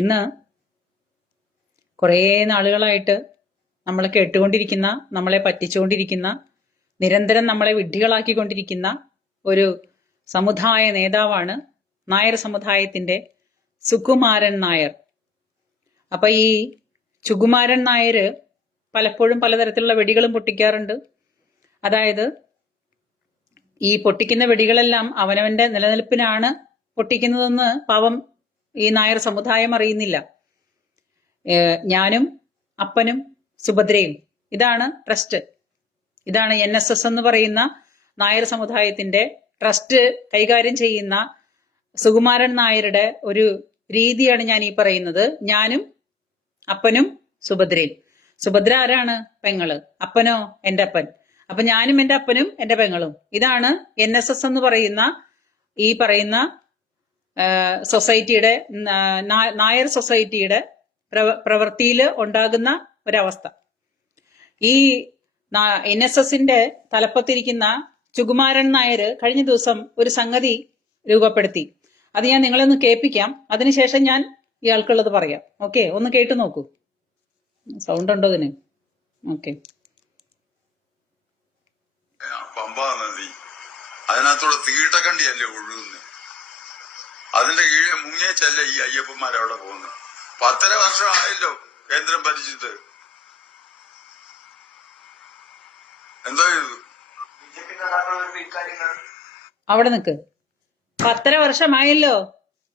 ഇന്ന് കുറേ നാളുകളായിട്ട് നമ്മൾ കേട്ടുകൊണ്ടിരിക്കുന്ന, നമ്മളെ പറ്റിച്ചുകൊണ്ടിരിക്കുന്ന, നിരന്തരം നമ്മളെ വിഡ്ഢികളാക്കിക്കൊണ്ടിരിക്കുന്ന ഒരു സമുദായ നേതാവാണ് നായർ സമുദായത്തിന്റെ സുകുമാരൻ നായർ. അപ്പൊ ഈ സുകുമാരൻ നായർ പലപ്പോഴും പലതരത്തിലുള്ള വെടികളും പൊട്ടിക്കാറുണ്ട്. അതായത് ഈ പൊട്ടിക്കുന്ന വെടികളെല്ലാം അവനവന്റെ നിലനിൽപ്പിനാണ് പൊട്ടിക്കുന്നതെന്ന് പാവം ഈ നായർ സമുദായം അറിയുന്നില്ല. ഞാനും അപ്പനും സുഭദ്രയും, ഇതാണ് ട്രസ്റ്റ്. ഇതാണ് NSS എന്ന് പറയുന്ന നായർ സമുദായത്തിന്റെ ട്രസ്റ്റ് കൈകാര്യം ചെയ്യുന്ന സുകുമാരൻ നായരുടെ ഒരു രീതിയാണ് ഞാൻ ഈ പറയുന്നത്. ഞാനും അപ്പനും സുഭദ്രയും. സുഭദ്ര ആരാണ്? പെങ്ങള്. അപ്പനോ? എന്റെ അപ്പൻ. അപ്പൊ ഞാനും എന്റെ അപ്പനും എന്റെ പെങ്ങളും. ഇതാണ് NSS എന്ന് പറയുന്ന ഈ പറയുന്ന സൊസൈറ്റിയുടെ, നായർ സൊസൈറ്റിയുടെ പ്രവൃത്തിയിൽ ഉണ്ടാകുന്ന ഒരവസ്ഥ. ഈ NSSന്റെ തലപ്പത്തിരിക്കുന്ന സുകുമാരൻ നായർ കഴിഞ്ഞ ദിവസം ഒരു സംഗതി രൂപപ്പെടുത്തി. അത് ഞാൻ നിങ്ങളെ ഒന്ന് കേൾപ്പിക്കാം. അതിനുശേഷം ഞാൻ ഇയാൾക്കുള്ളത് പറയാം. ഓക്കെ, ഒന്ന് കേട്ടു നോക്കൂ. സൗണ്ട് ഉണ്ടോ ഇതിന്? ഓക്കെ. പമ്പാ നദി അതിനകത്തൂടെ തീട്ടക്കണ്ടിയല്ലേ ഒഴുകുന്നത്. അതിന്റെ കീഴെ മുങ്ങിയച്ചല്ല ഈ അയ്യപ്പന്മാരവിടെ പോകുന്നത്. 10.5 വർഷം ആയല്ലോ കേന്ദ്രം ഭരിച്ചിട്ട്. എന്തോ ചെയ്തു? അവിടെ നിൽക്ക്. 10.5 വർഷമായല്ലോ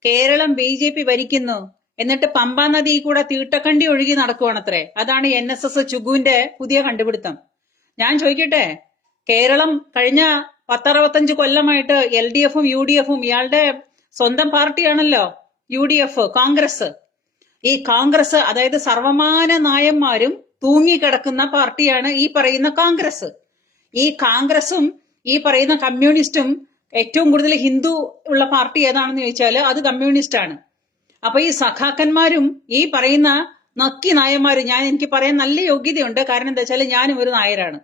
കേരളം BJP ഭരിക്കുന്നു. എന്നിട്ട് പമ്പാ നദി കൂടെ തീട്ടക്കണ്ടി ഒഴുകി നടക്കുവാണത്രേ. അതാണ് NSS ചുഗുവിന്റെ പുതിയ കണ്ടുപിടുത്തം. ഞാൻ ചോദിക്കട്ടെ, കേരളം കഴിഞ്ഞ 10-65 കൊല്ലമായിട്ട് LDFും UDFും, ഇയാളുടെ സ്വന്തം പാർട്ടിയാണല്ലോ UDF, കോൺഗ്രസ്. ഈ കോൺഗ്രസ്, അതായത് സർവമാന നായന്മാരും തൂങ്ങിക്കിടക്കുന്ന പാർട്ടിയാണ് ഈ പറയുന്ന കോൺഗ്രസ്. ഈ കോൺഗ്രസും ഈ പറയുന്ന കമ്മ്യൂണിസ്റ്റും, ഏറ്റവും കൂടുതൽ ഹിന്ദു ഉള്ള പാർട്ടി ഏതാണെന്ന് ചോദിച്ചാൽ അത് കമ്മ്യൂണിസ്റ്റ് ആണ്. അപ്പൊ ഈ സഖാക്കന്മാരും ഈ പറയുന്ന നക്കി നായന്മാരും, എനിക്ക് പറയാൻ നല്ല യോഗ്യതയുണ്ട്, കാരണം എന്താ വെച്ചാൽ ഞാനും ഒരു നായരാണ്.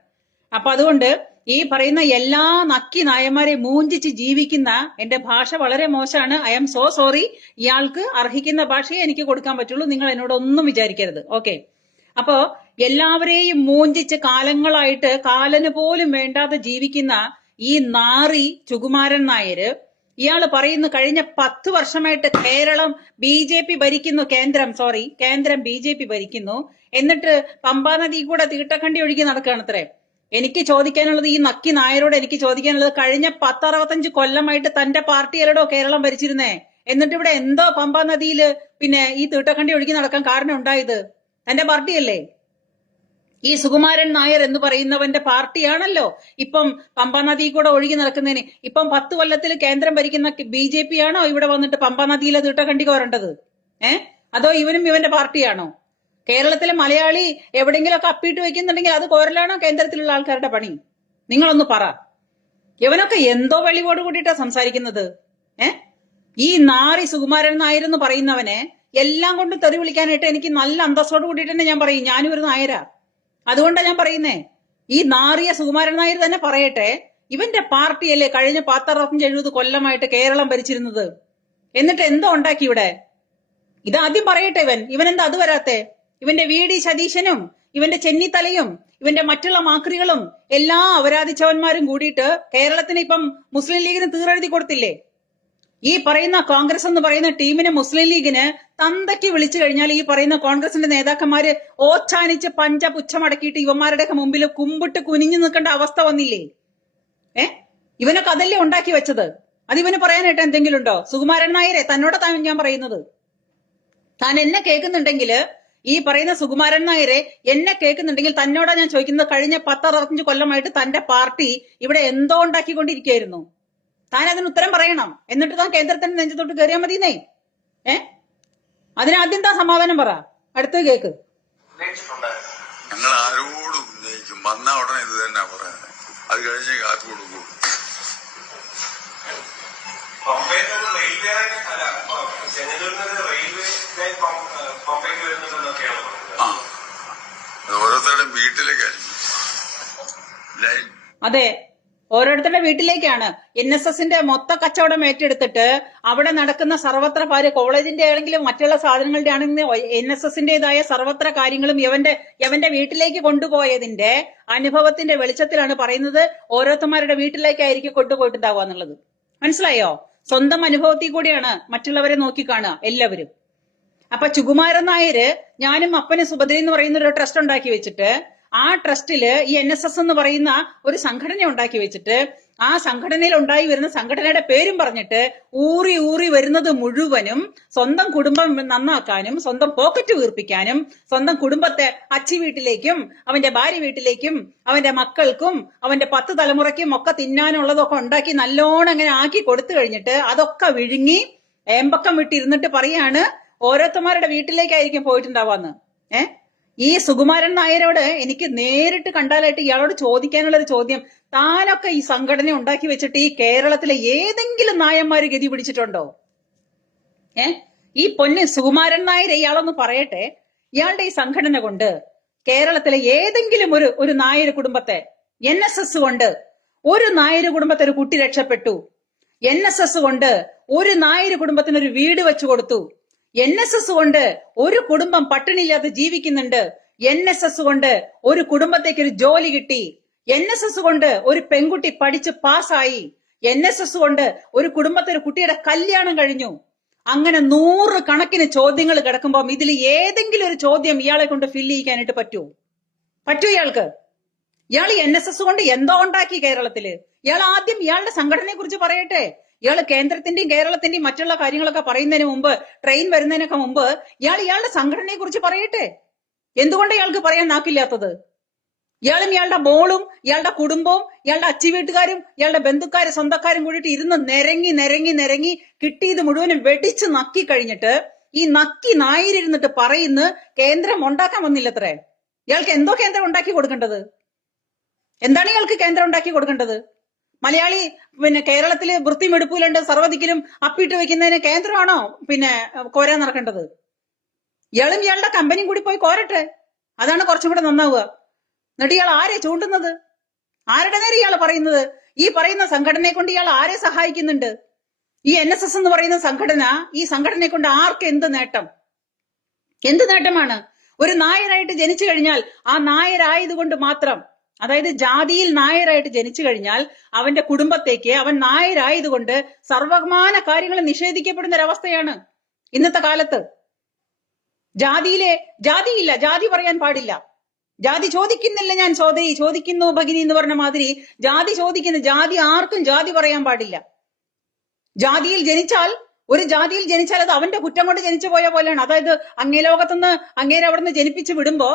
അപ്പൊ അതുകൊണ്ട് ഈ പറയുന്ന എല്ലാ നക്കി നായന്മാരെ മൂഞ്ചിച്ച് ജീവിക്കുന്ന, എന്റെ ഭാഷ വളരെ മോശമാണ്, ഐ എം സോ സോറി. ഇയാൾക്ക് അർഹിക്കുന്ന ഭാഷയെ എനിക്ക് കൊടുക്കാൻ പറ്റുള്ളൂ, നിങ്ങൾ എന്നോട് ഒന്നും വിചാരിക്കരുത്. ഓക്കെ. അപ്പോ എല്ലാവരെയും മൂഞ്ചിച്ച് കാലങ്ങളായിട്ട് കാലന് പോലും വേണ്ടാതെ ജീവിക്കുന്ന ഈ നാറി സുകുമാരൻ നായര്, ഇയാള് പറയുന്നു കഴിഞ്ഞ 10 വർഷമായിട്ട് കേരളം BJP ഭരിക്കുന്നു, കേന്ദ്രം BJP ഭരിക്കുന്നു. എന്നിട്ട് പമ്പാ നദി കൂടെ തീട്ടക്കണ്ടി ഒഴുകി നടക്കുകയാണത്രേ. എനിക്ക് ചോദിക്കാനുള്ളത്, ഈ നക്കി നായരോട് എനിക്ക് ചോദിക്കാനുള്ളത്, കഴിഞ്ഞ 10-65 കൊല്ലമായിട്ട് തന്റെ പാർട്ടിയല്ലടോ കേരളം ഭരിച്ചിരുന്നേ. എന്നിട്ട് ഇവിടെ എന്തോ പമ്പാ നദിയില് പിന്നെ ഈ തീട്ടക്കണ്ടി ഒഴുകി നടക്കാൻ കാരണം ഉണ്ടായത് തന്റെ പാർട്ടിയല്ലേ? ഈ സുകുമാരൻ നായർ എന്ന് പറയുന്നവന്റെ പാർട്ടിയാണല്ലോ ഇപ്പം പമ്പാ നദി കൂടെ ഒഴുകി നടക്കുന്നതിന്. ഇപ്പം 10 കൊല്ലത്തിൽ കേന്ദ്രം ഭരിക്കുന്ന BJP ആണോ ഇവിടെ വന്നിട്ട് പമ്പാ നദിയിലെ തീട്ടക്കണ്ടി കോരേണ്ടത്? അതോ ഇവനും ഇവന്റെ പാർട്ടിയാണോ? കേരളത്തിലെ മലയാളി എവിടെങ്കിലുമൊക്കെ അപ്പിട്ട് വെക്കുന്നുണ്ടെങ്കിൽ അത് കോരലാണോ കേന്ദ്രത്തിലുള്ള ആൾക്കാരുടെ പണി? നിങ്ങളൊന്ന് പറ. ഇവനൊക്കെ എന്തോ വെളിവോട് കൂടിയിട്ടാ സംസാരിക്കുന്നത്. ഈ നാറി സുകുമാരൻ നായർ എന്ന് പറയുന്നവനെ എല്ലാം കൊണ്ട് തെറി വിളിക്കാനായിട്ട് എനിക്ക് നല്ല അന്തസ്സോട് കൂടിയിട്ട് തന്നെ ഞാൻ പറയും, ഞാനും ഒരു നായരാ. അതുകൊണ്ടാണ് ഞാൻ പറയുന്നേ, ഈ നാറിയ സുകുമാരൻ നായർ തന്നെ പറയട്ടെ, ഇവന്റെ പാർട്ടിയല്ലേ കഴിഞ്ഞ 10-65 കൊല്ലമായിട്ട് കേരളം ഭരിച്ചിരുന്നത്. എന്നിട്ട് എന്തോ ഉണ്ടാക്കി ഇവിടെ? ഇതാദ്യം പറയട്ടെ. ഇവൻ എന്താ അത് വരാത്തെ? ഇവന്റെ VD സതീശനും ഇവന്റെ ചെന്നിത്തലയും ഇവന്റെ മറ്റുള്ള മാക്രികളും എല്ലാ അപരാധിച്ചവന്മാരും കൂടിയിട്ട് കേരളത്തിന് ഇപ്പം മുസ്ലിം ലീഗിന് തീറെഴുതി കൊടുത്തില്ലേ? ഈ പറയുന്ന കോൺഗ്രസ് എന്ന് പറയുന്ന ടീമിനെ മുസ്ലിം ലീഗിന് തന്തയ്ക്ക് വിളിച്ചു കഴിഞ്ഞാൽ ഈ പറയുന്ന കോൺഗ്രസിന്റെ നേതാക്കന്മാര് ഓച്ചാനിച്ച് പഞ്ചപുച്ഛമടക്കിയിട്ട് ഇവന്മാരുടെയൊക്കെ മുമ്പിൽ കുമ്പിട്ട് കുനിഞ്ഞു നിൽക്കേണ്ട അവസ്ഥ വന്നില്ലേ? ഇവനൊക്കെ അതല്ലേ ഉണ്ടാക്കി വെച്ചത്. അത് ഇവന് പറയാനായിട്ട് എന്തെങ്കിലും ഉണ്ടോ? സുകുമാരൻ നായരെ, തന്നോട് ഞാൻ പറയുന്നത്, താൻ എന്നെ കേൾക്കുന്നുണ്ടെങ്കിൽ, ഈ പറയുന്ന സുകുമാരൻ നായരെ എന്നെ കേൾക്കുന്നുണ്ടെങ്കിൽ തന്നോടാ ഞാൻ ചോദിക്കുന്നത്, കഴിഞ്ഞ 10-65 കൊല്ലമായിട്ട് തന്റെ പാർട്ടി ഇവിടെ എന്തോ ഉണ്ടാക്കിക്കൊണ്ടിരിക്കുകയായിരുന്നു. താൻ അതിന് ഉത്തരം പറയണം. എന്നിട്ട് താൻ കേന്ദ്രത്തിന്റെ നെഞ്ചത്തോട്ട് കയറിയാൽ മതിന്നേ. അതിനാദ്യം താൻ സമാധാനം പറ. അടുത്ത് കേക്ക്. ഞങ്ങൾ ആരോടും ഉന്നയിക്കും, വന്ന ഉടനെ ഇത് തന്നെ പറയാൻ. അത് കഴിഞ്ഞേ കാത്തു കൊടുക്കൂ. അതെ, ഓരോരുത്തരുടെ വീട്ടിലേക്കാണ്. NSSന്റെ മൊത്ത കച്ചവടം ഏറ്റെടുത്തിട്ട് അവിടെ നടക്കുന്ന സർവത്ര കോളേജിന്റെ ആണെങ്കിലും മറ്റുള്ള സാധനങ്ങളുടെ ആണെങ്കിലും NSSന്റേതായ സർവത്ര കാര്യങ്ങളും യവന്റെ വീട്ടിലേക്ക് കൊണ്ടുപോയതിന്റെ അനുഭവത്തിന്റെ വെളിച്ചത്തിലാണ് പറയുന്നത്. ഓരോരുത്തന്മാരുടെ വീട്ടിലേക്കായിരിക്കും കൊണ്ടുപോയിട്ടുണ്ടാവുക എന്നുള്ളത്. മനസ്സിലായോ? സ്വന്തം അനുഭവത്തിൽ കൂടിയാണ് മറ്റുള്ളവരെ നോക്കിക്കാണുക എല്ലാവരും. അപ്പൊ സുകുമാരൻ നായര് ഞാനും അപ്പന് സുഭദ്ര എന്ന് പറയുന്ന ഒരു ട്രസ്റ്റ് ഉണ്ടാക്കി വെച്ചിട്ട് ആ ട്രസ്റ്റില് ഈ NSS എന്ന് പറയുന്ന ഒരു സംഘടന ഉണ്ടാക്കി വെച്ചിട്ട് ആ സംഘടനയിൽ ഉണ്ടായി വരുന്ന സംഘടനയുടെ പേരും പറഞ്ഞിട്ട് ഊറി ഊറി വരുന്നത് മുഴുവനും സ്വന്തം കുടുംബം നന്നാക്കാനും സ്വന്തം പോക്കറ്റ് വീർപ്പിക്കാനും സ്വന്തം കുടുംബത്തെ അച്ചി വീട്ടിലേക്കും അവന്റെ ഭാര്യ വീട്ടിലേക്കും അവന്റെ മക്കൾക്കും അവന്റെ 10 തലമുറയ്ക്കും ഒക്കെ തിന്നാനുള്ളതൊക്കെ ഉണ്ടാക്കി നല്ലോണം അങ്ങനെ ആക്കി കൊടുത്തു കഴിഞ്ഞിട്ട് അതൊക്കെ വിഴുങ്ങി ഏമ്പക്കം വിട്ടിരുന്നിട്ട് പറയാണ് ഓരോരുത്തന്മാരുടെ വീട്ടിലേക്കായിരിക്കും പോയിട്ടുണ്ടാവാന്ന്. ഈ സുകുമാരൻ നായരോട് എനിക്ക് നേരിട്ട് കണ്ടാലായിട്ട് ഇയാളോട് ചോദിക്കാനുള്ള ഒരു ചോദ്യം, താനൊക്കെ ഈ സംഘടന ഉണ്ടാക്കി വെച്ചിട്ട് ഈ കേരളത്തിലെ ഏതെങ്കിലും നായന്മാര് ഗതി പിടിച്ചിട്ടുണ്ടോ? ഈ പൊന്ന് സുകുമാരൻ നായർ ഇയാളൊന്ന് പറയട്ടെ, ഇയാളുടെ ഈ സംഘടന കൊണ്ട് കേരളത്തിലെ ഏതെങ്കിലും ഒരു നായർ കുടുംബത്തെ, NSS കൊണ്ട് ഒരു നായർ കുടുംബത്തെ ഒരു കുട്ടി രക്ഷപ്പെട്ടു, NSS കൊണ്ട് ഒരു നായർ കുടുംബത്തിന് ഒരു വീട് വെച്ചു കൊടുത്തു, NSS കൊണ്ട് ഒരു കുടുംബം പട്ടിണിയില്ലാതെ ജീവിക്കുന്നുണ്ട്, NSS കൊണ്ട് ഒരു കുടുംബത്തേക്ക് ഒരു ജോലി കിട്ടി, NSS കൊണ്ട് ഒരു പെൺകുട്ടി പഠിച്ച് പാസ്സായി, NSS കൊണ്ട് ഒരു കുടുംബത്തെ ഒരു കുട്ടിയുടെ കല്യാണം കഴിഞ്ഞു. അങ്ങനെ 100 കണക്കിന് ചോദ്യങ്ങൾ കിടക്കുമ്പോ ഇതിൽ ഏതെങ്കിലും ഒരു ചോദ്യം ഇയാളെ കൊണ്ട് ഫില്ല് ചെയ്യിക്കാനായിട്ട് പറ്റൂ ഇയാൾക്ക്? ഇയാൾ NSS കൊണ്ട് എന്തോ ഉണ്ടാക്കി കേരളത്തില്. ഇയാൾ ആദ്യം ഇയാളുടെ സംഘടനയെ കുറിച്ച് പറയട്ടെ. ഇയാള് കേന്ദ്രത്തിന്റെയും കേരളത്തിന്റെയും മറ്റുള്ള കാര്യങ്ങളൊക്കെ പറയുന്നതിന് മുമ്പ്, ട്രെയിൻ വരുന്നതിനൊക്കെ മുമ്പ് ഇയാളുടെ സംഘടനയെ കുറിച്ച് പറയട്ടെ. എന്തുകൊണ്ട് ഇയാൾക്ക് പറയാൻ നാക്കില്ലാത്തത്? ഇയാളും ഇയാളുടെ മോളും ഇയാളുടെ കുടുംബവും ഇയാളുടെ അച്ചി വീട്ടുകാരും ഇയാളുടെ ബന്ധുക്കാരും സ്വന്തക്കാരും കൂടിയിട്ട് ഇരുന്ന് നിരങ്ങി കിട്ടിയത് മുഴുവനും വെടിച്ച് നക്കി കഴിഞ്ഞിട്ട് ഈ നക്കി നായിരിരുന്നിട്ട് പറയുന്ന കേന്ദ്രം ഉണ്ടാക്കാൻ വന്നില്ലത്രേ. ഇയാൾക്ക് എന്തോ കേന്ദ്രം ഉണ്ടാക്കി കൊടുക്കേണ്ടത്? എന്താണ് ഇയാൾക്ക് കേന്ദ്രം ഉണ്ടാക്കി കൊടുക്കേണ്ടത്? മലയാളി കേരളത്തില് വൃത്തി മെടുപ്പിലുണ്ട് സർവ്വദിക്കിലും അപ്പിട്ട് വെക്കുന്നതിന് കേന്ദ്രമാണോ കോരാൻ നടക്കേണ്ടത്? ഇയാളും ഇയാളുടെ കമ്പനിയും കൂടി പോയി കോരട്ടെ, അതാണ് കുറച്ചും കൂടെ നന്നാവുക. എന്നിട്ട് ഇയാൾ ആരെ ചൂണ്ടുന്നത്? ആരുടെ നേരെ ഇയാൾ പറയുന്നത്? ഈ പറയുന്ന സംഘടനയെ കൊണ്ട് ഇയാൾ ആരെ സഹായിക്കുന്നുണ്ട്? ഈ NSS എന്ന് പറയുന്ന സംഘടന, ഈ സംഘടനയെ കൊണ്ട് ആർക്ക് എന്ത് നേട്ടം? എന്ത് നേട്ടമാണ്? ഒരു നായരായിട്ട് ജനിച്ചു കഴിഞ്ഞാൽ ആ നായരായതുകൊണ്ട് മാത്രം, അതായത് ജാതിയിൽ നായരായിട്ട് ജനിച്ചു കഴിഞ്ഞാൽ അവന്റെ കുടുംബത്തേക്ക് അവൻ നായരായതുകൊണ്ട് സർവമാന കാര്യങ്ങൾ നിഷേധിക്കപ്പെടുന്ന ഒരവസ്ഥയാണ് ഇന്നത്തെ കാലത്ത്. ജാതിയില്ല, ജാതി പറയാൻ പാടില്ല, ജാതി ചോദിക്കുന്നില്ല ഞാൻ സോദരി ചോദിക്കുന്നു ഭഗിനി എന്ന് പറഞ്ഞ മാതിരി ജാതി ചോദിക്കുന്നു. ജാതി ആർക്കും ജാതി പറയാൻ പാടില്ല. ജാതിയിൽ ജനിച്ചാൽ അത് അവന്റെ കുറ്റം കൊണ്ട് ജനിച്ചു പോയ പോലെയാണ്. അതായത് അങ്ങേ ലോകത്തുനിന്ന് അങ്ങേരെ അവിടെ നിന്ന് ജനിപ്പിച്ച് വിടുമ്പോ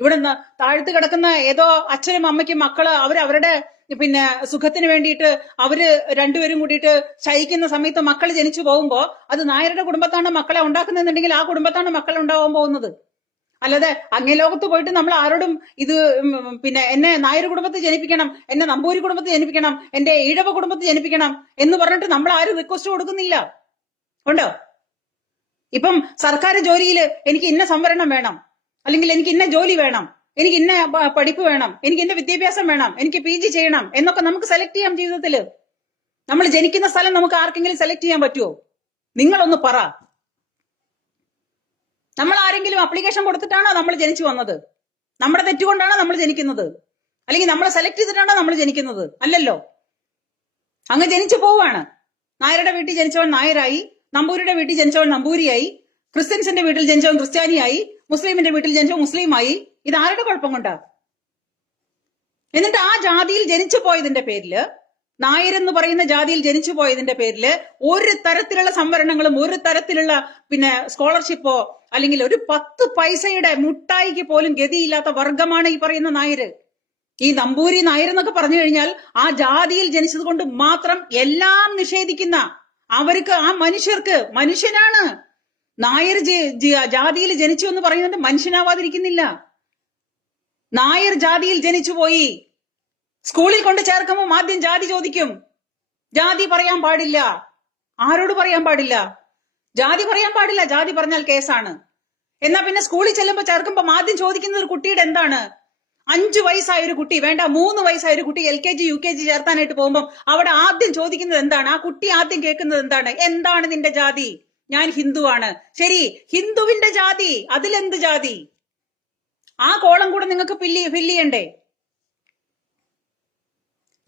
ഇവിടുന്ന് താഴ്ത്തു കിടക്കുന്ന ഏതോ അച്ഛനും അമ്മയ്ക്കും മക്കള് അവരവരുടെ സുഖത്തിന് വേണ്ടിയിട്ട് അവര് രണ്ടുപേരും കൂടിയിട്ട് ശയിക്കുന്ന സമയത്ത് മക്കൾ ജനിച്ചു പോകുമ്പോ അത് നായരുടെ കുടുംബത്താണ് മക്കളെ ഉണ്ടാക്കുന്നുണ്ടെങ്കിൽ ആ കുടുംബത്താണ് മക്കളെ ഉണ്ടാവാൻ പോകുന്നത്. അല്ലാതെ അങ്ങേ ലോകത്ത് പോയിട്ട് നമ്മൾ ആരോടും ഇത് എന്നെ നായർ കുടുംബത്തിൽ ജനിപ്പിക്കണം, എന്നെ നമ്പൂരി കുടുംബത്തിൽ ജനിപ്പിക്കണം, എന്റെ ഈഴവ കുടുംബത്തിൽ ജനിപ്പിക്കണം എന്ന് പറഞ്ഞിട്ട് നമ്മൾ ആരും റിക്വസ്റ്റ് കൊടുക്കുന്നില്ല. ഉണ്ടോ? ഇപ്പം സർക്കാർ ജോലിയിൽ എനിക്ക് ഇന്ന സംവരണം വേണം, അല്ലെങ്കിൽ എനിക്ക് ഇന്ന ജോലി വേണം, എനിക്ക് ഇന്ന പഠിപ്പ് വേണം, എനിക്ക് ഇന്ന വിദ്യാഭ്യാസം വേണം, എനിക്ക് PG ചെയ്യണം എന്നൊക്കെ നമുക്ക് സെലക്ട് ചെയ്യാം ജീവിതത്തില്. നമ്മൾ ജനിക്കുന്ന സ്ഥലം നമുക്ക് ആർക്കെങ്കിലും സെലക്ട് ചെയ്യാൻ പറ്റുമോ? നിങ്ങളൊന്ന് പറ. നമ്മൾ ആരെങ്കിലും അപ്ലിക്കേഷൻ കൊടുത്തിട്ടാണോ നമ്മൾ ജനിച്ചു വന്നത്? നമ്മുടെ തെറ്റുകൊണ്ടാണോ നമ്മൾ ജനിക്കുന്നത്? അല്ലെങ്കിൽ നമ്മളെ സെലക്ട് ചെയ്തിട്ടാണോ നമ്മൾ ജനിക്കുന്നത്? അല്ലല്ലോ. അങ്ങ് ജനിച്ചു പോവാണ്. നായരുടെ വീട്ടിൽ ജനിച്ചവൻ നായരായി, നമ്പൂരിയുടെ വീട്ടിൽ ജനിച്ചവൻ നമ്പൂരിയായി, ക്രിസ്ത്യൻസിന്റെ വീട്ടിൽ ജനിച്ചവൻ ക്രിസ്ത്യാനിയായി, മുസ്ലിമിന്റെ വീട്ടിൽ ജനിച്ചവൻ മുസ്ലിമായി. ഇത് ആരുടെ കുഴപ്പം കൊണ്ടാ? എന്നിട്ട് ആ ജാതിയിൽ ജനിച്ചു പോയതിന്റെ പേരില്, നായരെന്ന് പറയുന്ന ജാതിയിൽ ജനിച്ചു പോയതിന്റെ പേരില് ഒരു തരത്തിലുള്ള സംവരണങ്ങളും ഒരു തരത്തിലുള്ള സ്കോളർഷിപ്പോ അല്ലെങ്കിൽ ഒരു 10 പൈസയുടെ മുട്ടായിക്ക് പോലും ഗതിയില്ലാത്ത വർഗമാണ് ഈ പറയുന്ന നായര്. ഈ നമ്പൂരി നായർ എന്നൊക്കെ പറഞ്ഞു കഴിഞ്ഞാൽ ആ ജാതിയിൽ ജനിച്ചത് കൊണ്ട് മാത്രം എല്ലാം നിഷേധിക്കുന്ന അവർക്ക്, ആ മനുഷ്യർക്ക് മനുഷ്യനാണ്. നായർ ജാതിയിൽ ജനിച്ചു എന്ന് പറയുന്നത് മനുഷ്യനാവാതിരിക്കുന്നില്ല. നായർ ജാതിയിൽ ജനിച്ചു പോയി. സ്കൂളിൽ കൊണ്ട് ചേർക്കുമ്പോൾ ആദ്യം ജാതി ചോദിക്കും. ജാതി പറയാൻ പാടില്ല. ആരോട് പറയാൻ പാടില്ല? ജാതി പറയാൻ പാടില്ല. ജാതി പറഞ്ഞാൽ കേസാണ്. എന്നാ പിന്നെ സ്കൂളിൽ ചെല്ലുമ്പോൾ ചേർക്കുമ്പോൾ ആദ്യം ചോദിക്കുന്നത് ഒരു കുട്ടിയുടെ എന്താണ്? 5 വയസ്സായ ഒരു കുട്ടി, വേണ്ട 3 വയസ്സായ ഒരു കുട്ടി LKG UKG ചേർത്താനായിട്ട് പോകുമ്പോൾ അവിടെ ആദ്യം ചോദിക്കുന്നത് എന്താണ്? ആ കുട്ടി ആദ്യം കേൾക്കുന്നത് എന്താണ്? എന്താണ് നിന്റെ ജാതി? ഞാൻ ഹിന്ദുവാണ്. ശരി, ഹിന്ദുവിന്റെ ജാതി, അതിലെന്ത് ജാതി? ആ കോളം കൂടെ നിങ്ങൾക്ക് ഫില്ല് ചെയ്യണ്ടേ?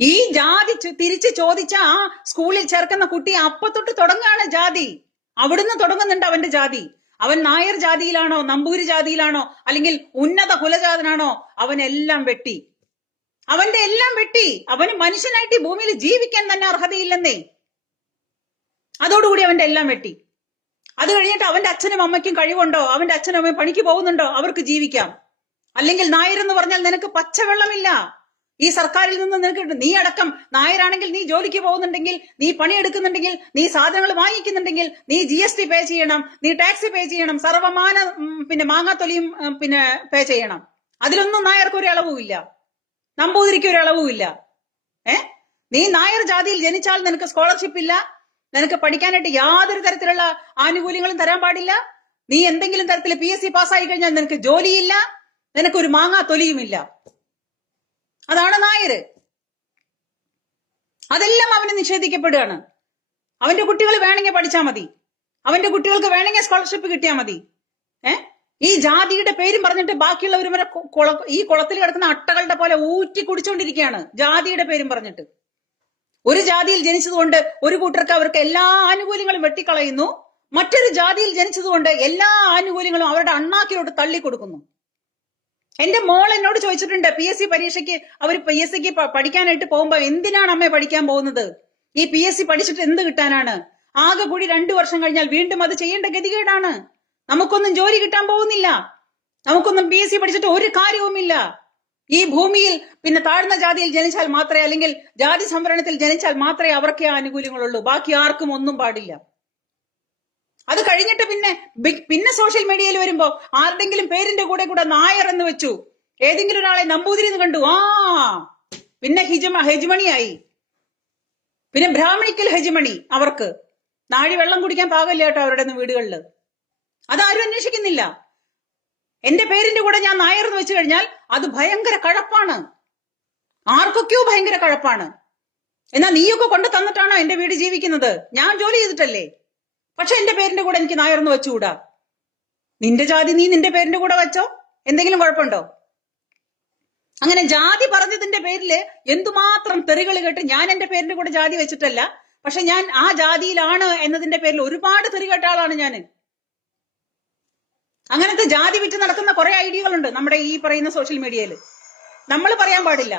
ഈ ജാതി തിരിച്ച് ചോദിച്ച ആ സ്കൂളിൽ ചേർക്കുന്ന കുട്ടി അപ്പൊ തൊട്ട് തുടങ്ങുകയാണ് ജാതി. അവിടുന്ന് തുടങ്ങുന്നുണ്ട് അവന്റെ ജാതി. അവൻ നായർ ജാതിയിലാണോ, നമ്പൂരി ജാതിയിലാണോ, അല്ലെങ്കിൽ ഉന്നത കുലജാതനാണോ, അവനെല്ലാം വെട്ടി. അവന്റെ എല്ലാം വെട്ടി. അവന് മനുഷ്യനായിട്ട് ഈ ഭൂമിയിൽ ജീവിക്കാൻ തന്നെ അർഹതയില്ലെന്നേ. അതോടുകൂടി അവന്റെ എല്ലാം വെട്ടി. അത് കഴിഞ്ഞിട്ട് അവന്റെ അച്ഛനും അമ്മയ്ക്കും കഴിവുണ്ടോ, അവന്റെ അച്ഛനും അമ്മയും പണിക്ക് പോകുന്നുണ്ടോ, അവർക്ക് ജീവിക്കാം. അല്ലെങ്കിൽ നായർ എന്ന് പറഞ്ഞാൽ നിനക്ക് പച്ചവെള്ളമില്ല. ഈ സർക്കാരിൽ നിന്ന് നിനക്ക്, നീ അടക്കം നായരാണെങ്കിൽ നീ ജോലിക്ക് പോകുന്നുണ്ടെങ്കിൽ, നീ പണിയെടുക്കുന്നുണ്ടെങ്കിൽ, നീ സാധനങ്ങൾ വാങ്ങിക്കുന്നുണ്ടെങ്കിൽ, നീ GST പേ ചെയ്യണം, നീ ടാക്സ് പേ ചെയ്യണം, സർവമാന മാങ്ങാത്തൊലിയും പേ ചെയ്യണം. അതിലൊന്നും നായർക്ക് ഒരു അളവുമില്ല, നമ്പൂതിരിക്ക് ഒരു അളവുമില്ല. നീ നായർ ജാതിയിൽ ജനിച്ചാൽ നിനക്ക് സ്കോളർഷിപ്പ് ഇല്ല, നിനക്ക് പഠിക്കാനായിട്ട് യാതൊരു തരത്തിലുള്ള ആനുകൂല്യങ്ങളും തരാൻ പാടില്ല. നീ എന്തെങ്കിലും തരത്തിൽ PSC പാസ്സായി കഴിഞ്ഞാൽ നിനക്ക് ജോലിയില്ല, നിനക്കൊരു മാങ്ങാത്തൊലിയുമില്ല. അതാണ് നായര്. അതെല്ലാം അവന് നിഷേധിക്കപ്പെടുകയാണ്. അവന്റെ കുട്ടികൾ വേണമെങ്കിൽ പഠിച്ചാൽ മതി, അവന്റെ കുട്ടികൾക്ക് വേണമെങ്കിൽ സ്കോളർഷിപ്പ് കിട്ടിയാൽ മതി. ഈ ജാതിയുടെ പേരും പറഞ്ഞിട്ട് ബാക്കിയുള്ളവരും വരെ ഈ കുളത്തിൽ കിടക്കുന്ന അട്ടകളുടെ പോലെ ഊറ്റി കുടിച്ചുകൊണ്ടിരിക്കുകയാണ് ജാതിയുടെ പേരും പറഞ്ഞിട്ട്. ഒരു ജാതിയിൽ ജനിച്ചതുകൊണ്ട് ഒരു കൂട്ടർക്ക് അവർക്ക് എല്ലാ ആനുകൂല്യങ്ങളും വെട്ടിക്കളയുന്നു, മറ്റൊരു ജാതിയിൽ ജനിച്ചതുകൊണ്ട് എല്ലാ ആനുകൂല്യങ്ങളും അവരുടെ അണ്ണാക്കിലോട്ട് തള്ളിക്കൊടുക്കുന്നു. എന്റെ മോൾ എന്നോട് ചോദിച്ചിട്ടുണ്ട്, PSC പരീക്ഷയ്ക്ക് അവർ PSCക്ക് പഠിക്കാനായിട്ട് പോകുമ്പോ എന്തിനാണ് അമ്മ പഠിക്കാൻ പോകുന്നത്? ഈ PSC പഠിച്ചിട്ട് എന്ത് കിട്ടാനാണ്? ആകെ കൂടി 2 വർഷം കഴിഞ്ഞാൽ വീണ്ടും അത് ചെയ്യേണ്ട ഗതികേടാണ്. നമുക്കൊന്നും ജോലി കിട്ടാൻ പോകുന്നില്ല, നമുക്കൊന്നും PSC പഠിച്ചിട്ട് ഒരു കാര്യവുമില്ല. ഈ ഭൂമിയിൽ താഴ്ന്ന ജാതിയിൽ ജനിച്ചാൽ മാത്രമേ, അല്ലെങ്കിൽ ജാതി സംവരണത്തിൽ ജനിച്ചാൽ മാത്രമേ അവർക്ക് ആനുകൂല്യങ്ങളുള്ളൂ, ബാക്കി ആർക്കും ഒന്നും പാടില്ല. അത് കഴിഞ്ഞിട്ട് പിന്നെ സോഷ്യൽ മീഡിയയിൽ വരുമ്പോ ആരുടെങ്കിലും പേരിന്റെ കൂടെ നായർ എന്ന് വെച്ചു, ഏതെങ്കിലും ഒരാളെ നമ്പൂതിരി എന്ന് കണ്ടു, പിന്നെ ഹെജ്മണിയായി, പിന്നെ ബ്രാഹ്മണിക്കൽ ഹെജ്മണി. അവർക്ക് നാഴി വെള്ളം കുടിക്കാൻ പാകമില്ല കേട്ടോ അവരുടെ വീടുകളില്. അതാരും അന്വേഷിക്കുന്നില്ല. എന്റെ പേരിന്റെ കൂടെ ഞാൻ നായർ എന്ന് വെച്ചു കഴിഞ്ഞാൽ അത് ഭയങ്കര കഴപ്പാണ്, ആർക്കൊക്കെയോ ഭയങ്കര കഴപ്പാണ്. എന്നാ നീയൊക്കെ കൊണ്ടു തന്നിട്ടാണോ എന്റെ വീട് ജീവിക്കുന്നത്? ഞാൻ ജോലി ചെയ്തിട്ടല്ലേ. പക്ഷെ എന്റെ പേരിന്റെ കൂടെ എനിക്ക് നായർന്ന് വെച്ചുകൂടാ. നിന്റെ ജാതി നീ നിന്റെ പേരിന്റെ കൂടെ വെച്ചോ, എന്തെങ്കിലും കുഴപ്പമുണ്ടോ? അങ്ങനെ ജാതി പറഞ്ഞതിന്റെ പേരില് എന്തുമാത്രം തെറികൾ കേട്ട്, ഞാൻ എന്റെ പേരിന്റെ കൂടെ ജാതി വെച്ചിട്ടല്ല, പക്ഷെ ഞാൻ ആ ജാതിയിലാണ് എന്നതിന്റെ പേരിൽ ഒരുപാട് തെറി കേട്ട ആളാണ് ഞാൻ. അങ്ങനത്തെ ജാതി വിറ്റ് നടക്കുന്ന കുറെ ഐഡിയകളുണ്ട് നമ്മുടെ ഈ പറയുന്ന സോഷ്യൽ മീഡിയയിൽ. നമ്മൾ പറയാൻ പാടില്ല,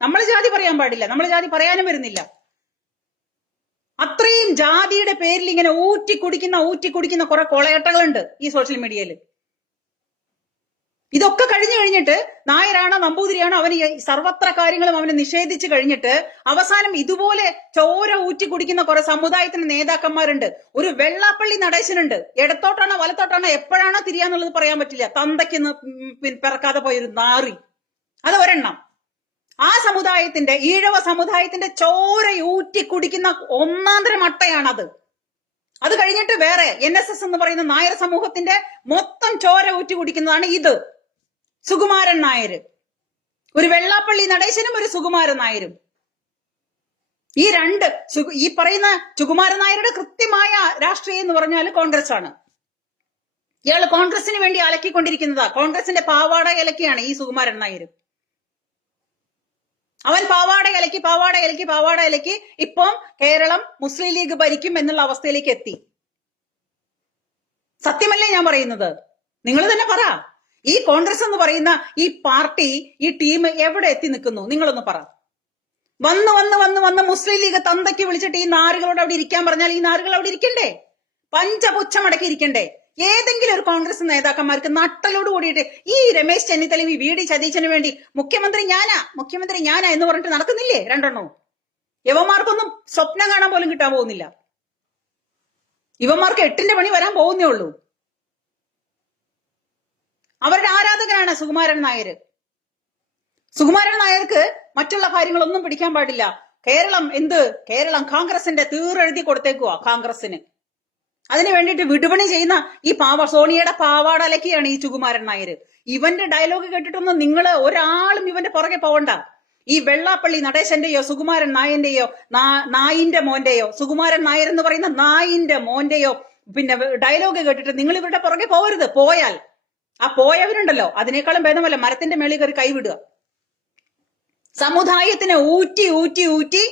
നമ്മൾ ജാതി പറയാൻ പാടില്ല, നമ്മൾ ജാതി പറയാനും വരുന്നില്ല. അത്രയും ജാതിയുടെ പേരിൽ ഇങ്ങനെ ഊറ്റി കുടിക്കുന്ന കുറെ കൊളയട്ടകളുണ്ട് ഈ സോഷ്യൽ മീഡിയയിൽ. ഇതൊക്കെ കഴിഞ്ഞിട്ട് നായരാണോ നമ്പൂതിരിയാണോ അവന് സർവത്ര കാര്യങ്ങളും അവന് നിഷേധിച്ചു കഴിഞ്ഞിട്ട് അവസാനം ഇതുപോലെ ചോര ഊറ്റി കുടിക്കുന്ന കുറെ സമുദായത്തിന് നേതാക്കന്മാരുണ്ട്. ഒരു വെള്ളാപ്പള്ളി നടേശനുണ്ട്. ഇടത്തോട്ടാണോ വലത്തോട്ടാണോ എപ്പോഴാണോ തിരിയാന്നുള്ളത് പറയാൻ പറ്റില്ല. തന്തയ്ക്ക് പിറക്കാതെ പോയൊരു നാറി, അത് ഒരെണ്ണം. ആ സമുദായത്തിന്റെ, ഈഴവ സമുദായത്തിന്റെ ചോര ഊറ്റി കുടിക്കുന്ന ഒന്നാന്തരം അട്ടയാണത്. അത് കഴിഞ്ഞിട്ട് വേറെ NSS എന്ന് പറയുന്ന നായർ സമൂഹത്തിന്റെ മൊത്തം ചോര ഊറ്റി കുടിക്കുന്നതാണ് ഇത്. സുകുമാരൻ നായര്, ഒരു വെള്ളാപ്പള്ളി നടേശനും ഒരു സുകുമാരൻ നായരും. ഈ പറയുന്ന സുകുമാരൻ നായരുടെ കൃത്യമായ രാഷ്ട്രീയം എന്ന് പറഞ്ഞാൽ കോൺഗ്രസ് ആണ്. ഇയാള് കോൺഗ്രസിന് വേണ്ടി അലക്കിക്കൊണ്ടിരിക്കുന്നതാ. കോൺഗ്രസിന്റെ പാവാട ഇലക്കിയാണ് ഈ സുകുമാരൻ നായർ. അവൻ പാവാട ഇലക്കി ഇപ്പം കേരളം മുസ്ലിം ലീഗ് ഭരിക്കും എന്നുള്ള അവസ്ഥയിലേക്ക് എത്തി. സത്യമല്ലേ ഞാൻ പറയുന്നത്? നിങ്ങൾ തന്നെ പറ. ഈ കോൺഗ്രസ് എന്ന് പറയുന്ന ഈ പാർട്ടി, ഈ ടീം എവിടെ എത്തി നിൽക്കുന്നു? നിങ്ങളൊന്ന് പറ. വന്ന് മുസ്ലിം ലീഗ് തന്തയ്ക്ക് വിളിച്ചിട്ട് ഈ നാറുകളോട് അവിടെ ഇരിക്കാൻ പറഞ്ഞാൽ ഈ നാറുകൾ അവിടെ ഇരിക്കണ്ടേ? പഞ്ചപുച്ഛമടക്കി ഇരിക്കണ്ടേ? ഏതെങ്കിലും ഒരു കോൺഗ്രസ് നേതാക്കന്മാർക്ക് നട്ടലോട് കൂടിയിട്ട് ഈ രമേശ് ചെന്നിത്തലയും ഈ VD സതീശന് വേണ്ടി മുഖ്യമന്ത്രി ഞാനാ എന്ന് പറഞ്ഞിട്ട് നടക്കുന്നില്ലേ രണ്ടെണ്ണവും? ഇവന്മാർക്കൊന്നും സ്വപ്നം കാണാൻ പോലും കിട്ടാൻ പോകുന്നില്ല. ഇവന്മാർക്ക് 8ന്റെ പണി വരാൻ പോകുന്നേ ഉള്ളൂ. അവരുടെ ആരാധകനാണ് സുകുമാരൻ നായർ. സുകുമാരൻ നായർക്ക് മറ്റുള്ള കാര്യങ്ങളൊന്നും പിടിക്കാൻ പാടില്ല. കേരളം കോൺഗ്രസിന്റെ തീറെഴുതി കൊടുത്തേക്കുവാ. കോൺഗ്രസിന് അതിനു വേണ്ടിയിട്ട് വിടുപണി ചെയ്യുന്ന ഈ സോണിയുടെ പാവാട അലക്കിയാണ് ഈ സുകുമാരൻ നായർ. ഇവന്റെ ഡയലോഗ് കേട്ടിട്ടൊന്നും നിങ്ങൾ ഒരാളും ഇവന്റെ പുറകെ പോവണ്ട. ഈ വെള്ളാപ്പള്ളി നടേശന്റെയോ സുകുമാരൻ നായന്റെയോ നായിന്റെ മോന്റെയോ, സുകുമാരൻ നായർ എന്ന് പറയുന്ന നായിന്റെ മോന്റെയോ പിന്നെ ഡയലോഗ് കേട്ടിട്ട് നിങ്ങൾ ഇവരുടെ പുറകെ പോകരുത്. പോയാൽ ആ പോയവരുണ്ടല്ലോ അതിനേക്കാളും ഭേദമല്ല മരത്തിന്റെ മേളിൽ കയറി കൈവിടുക. സമുദായത്തിനെ ഊറ്റി ഊറ്റി ഊറ്റി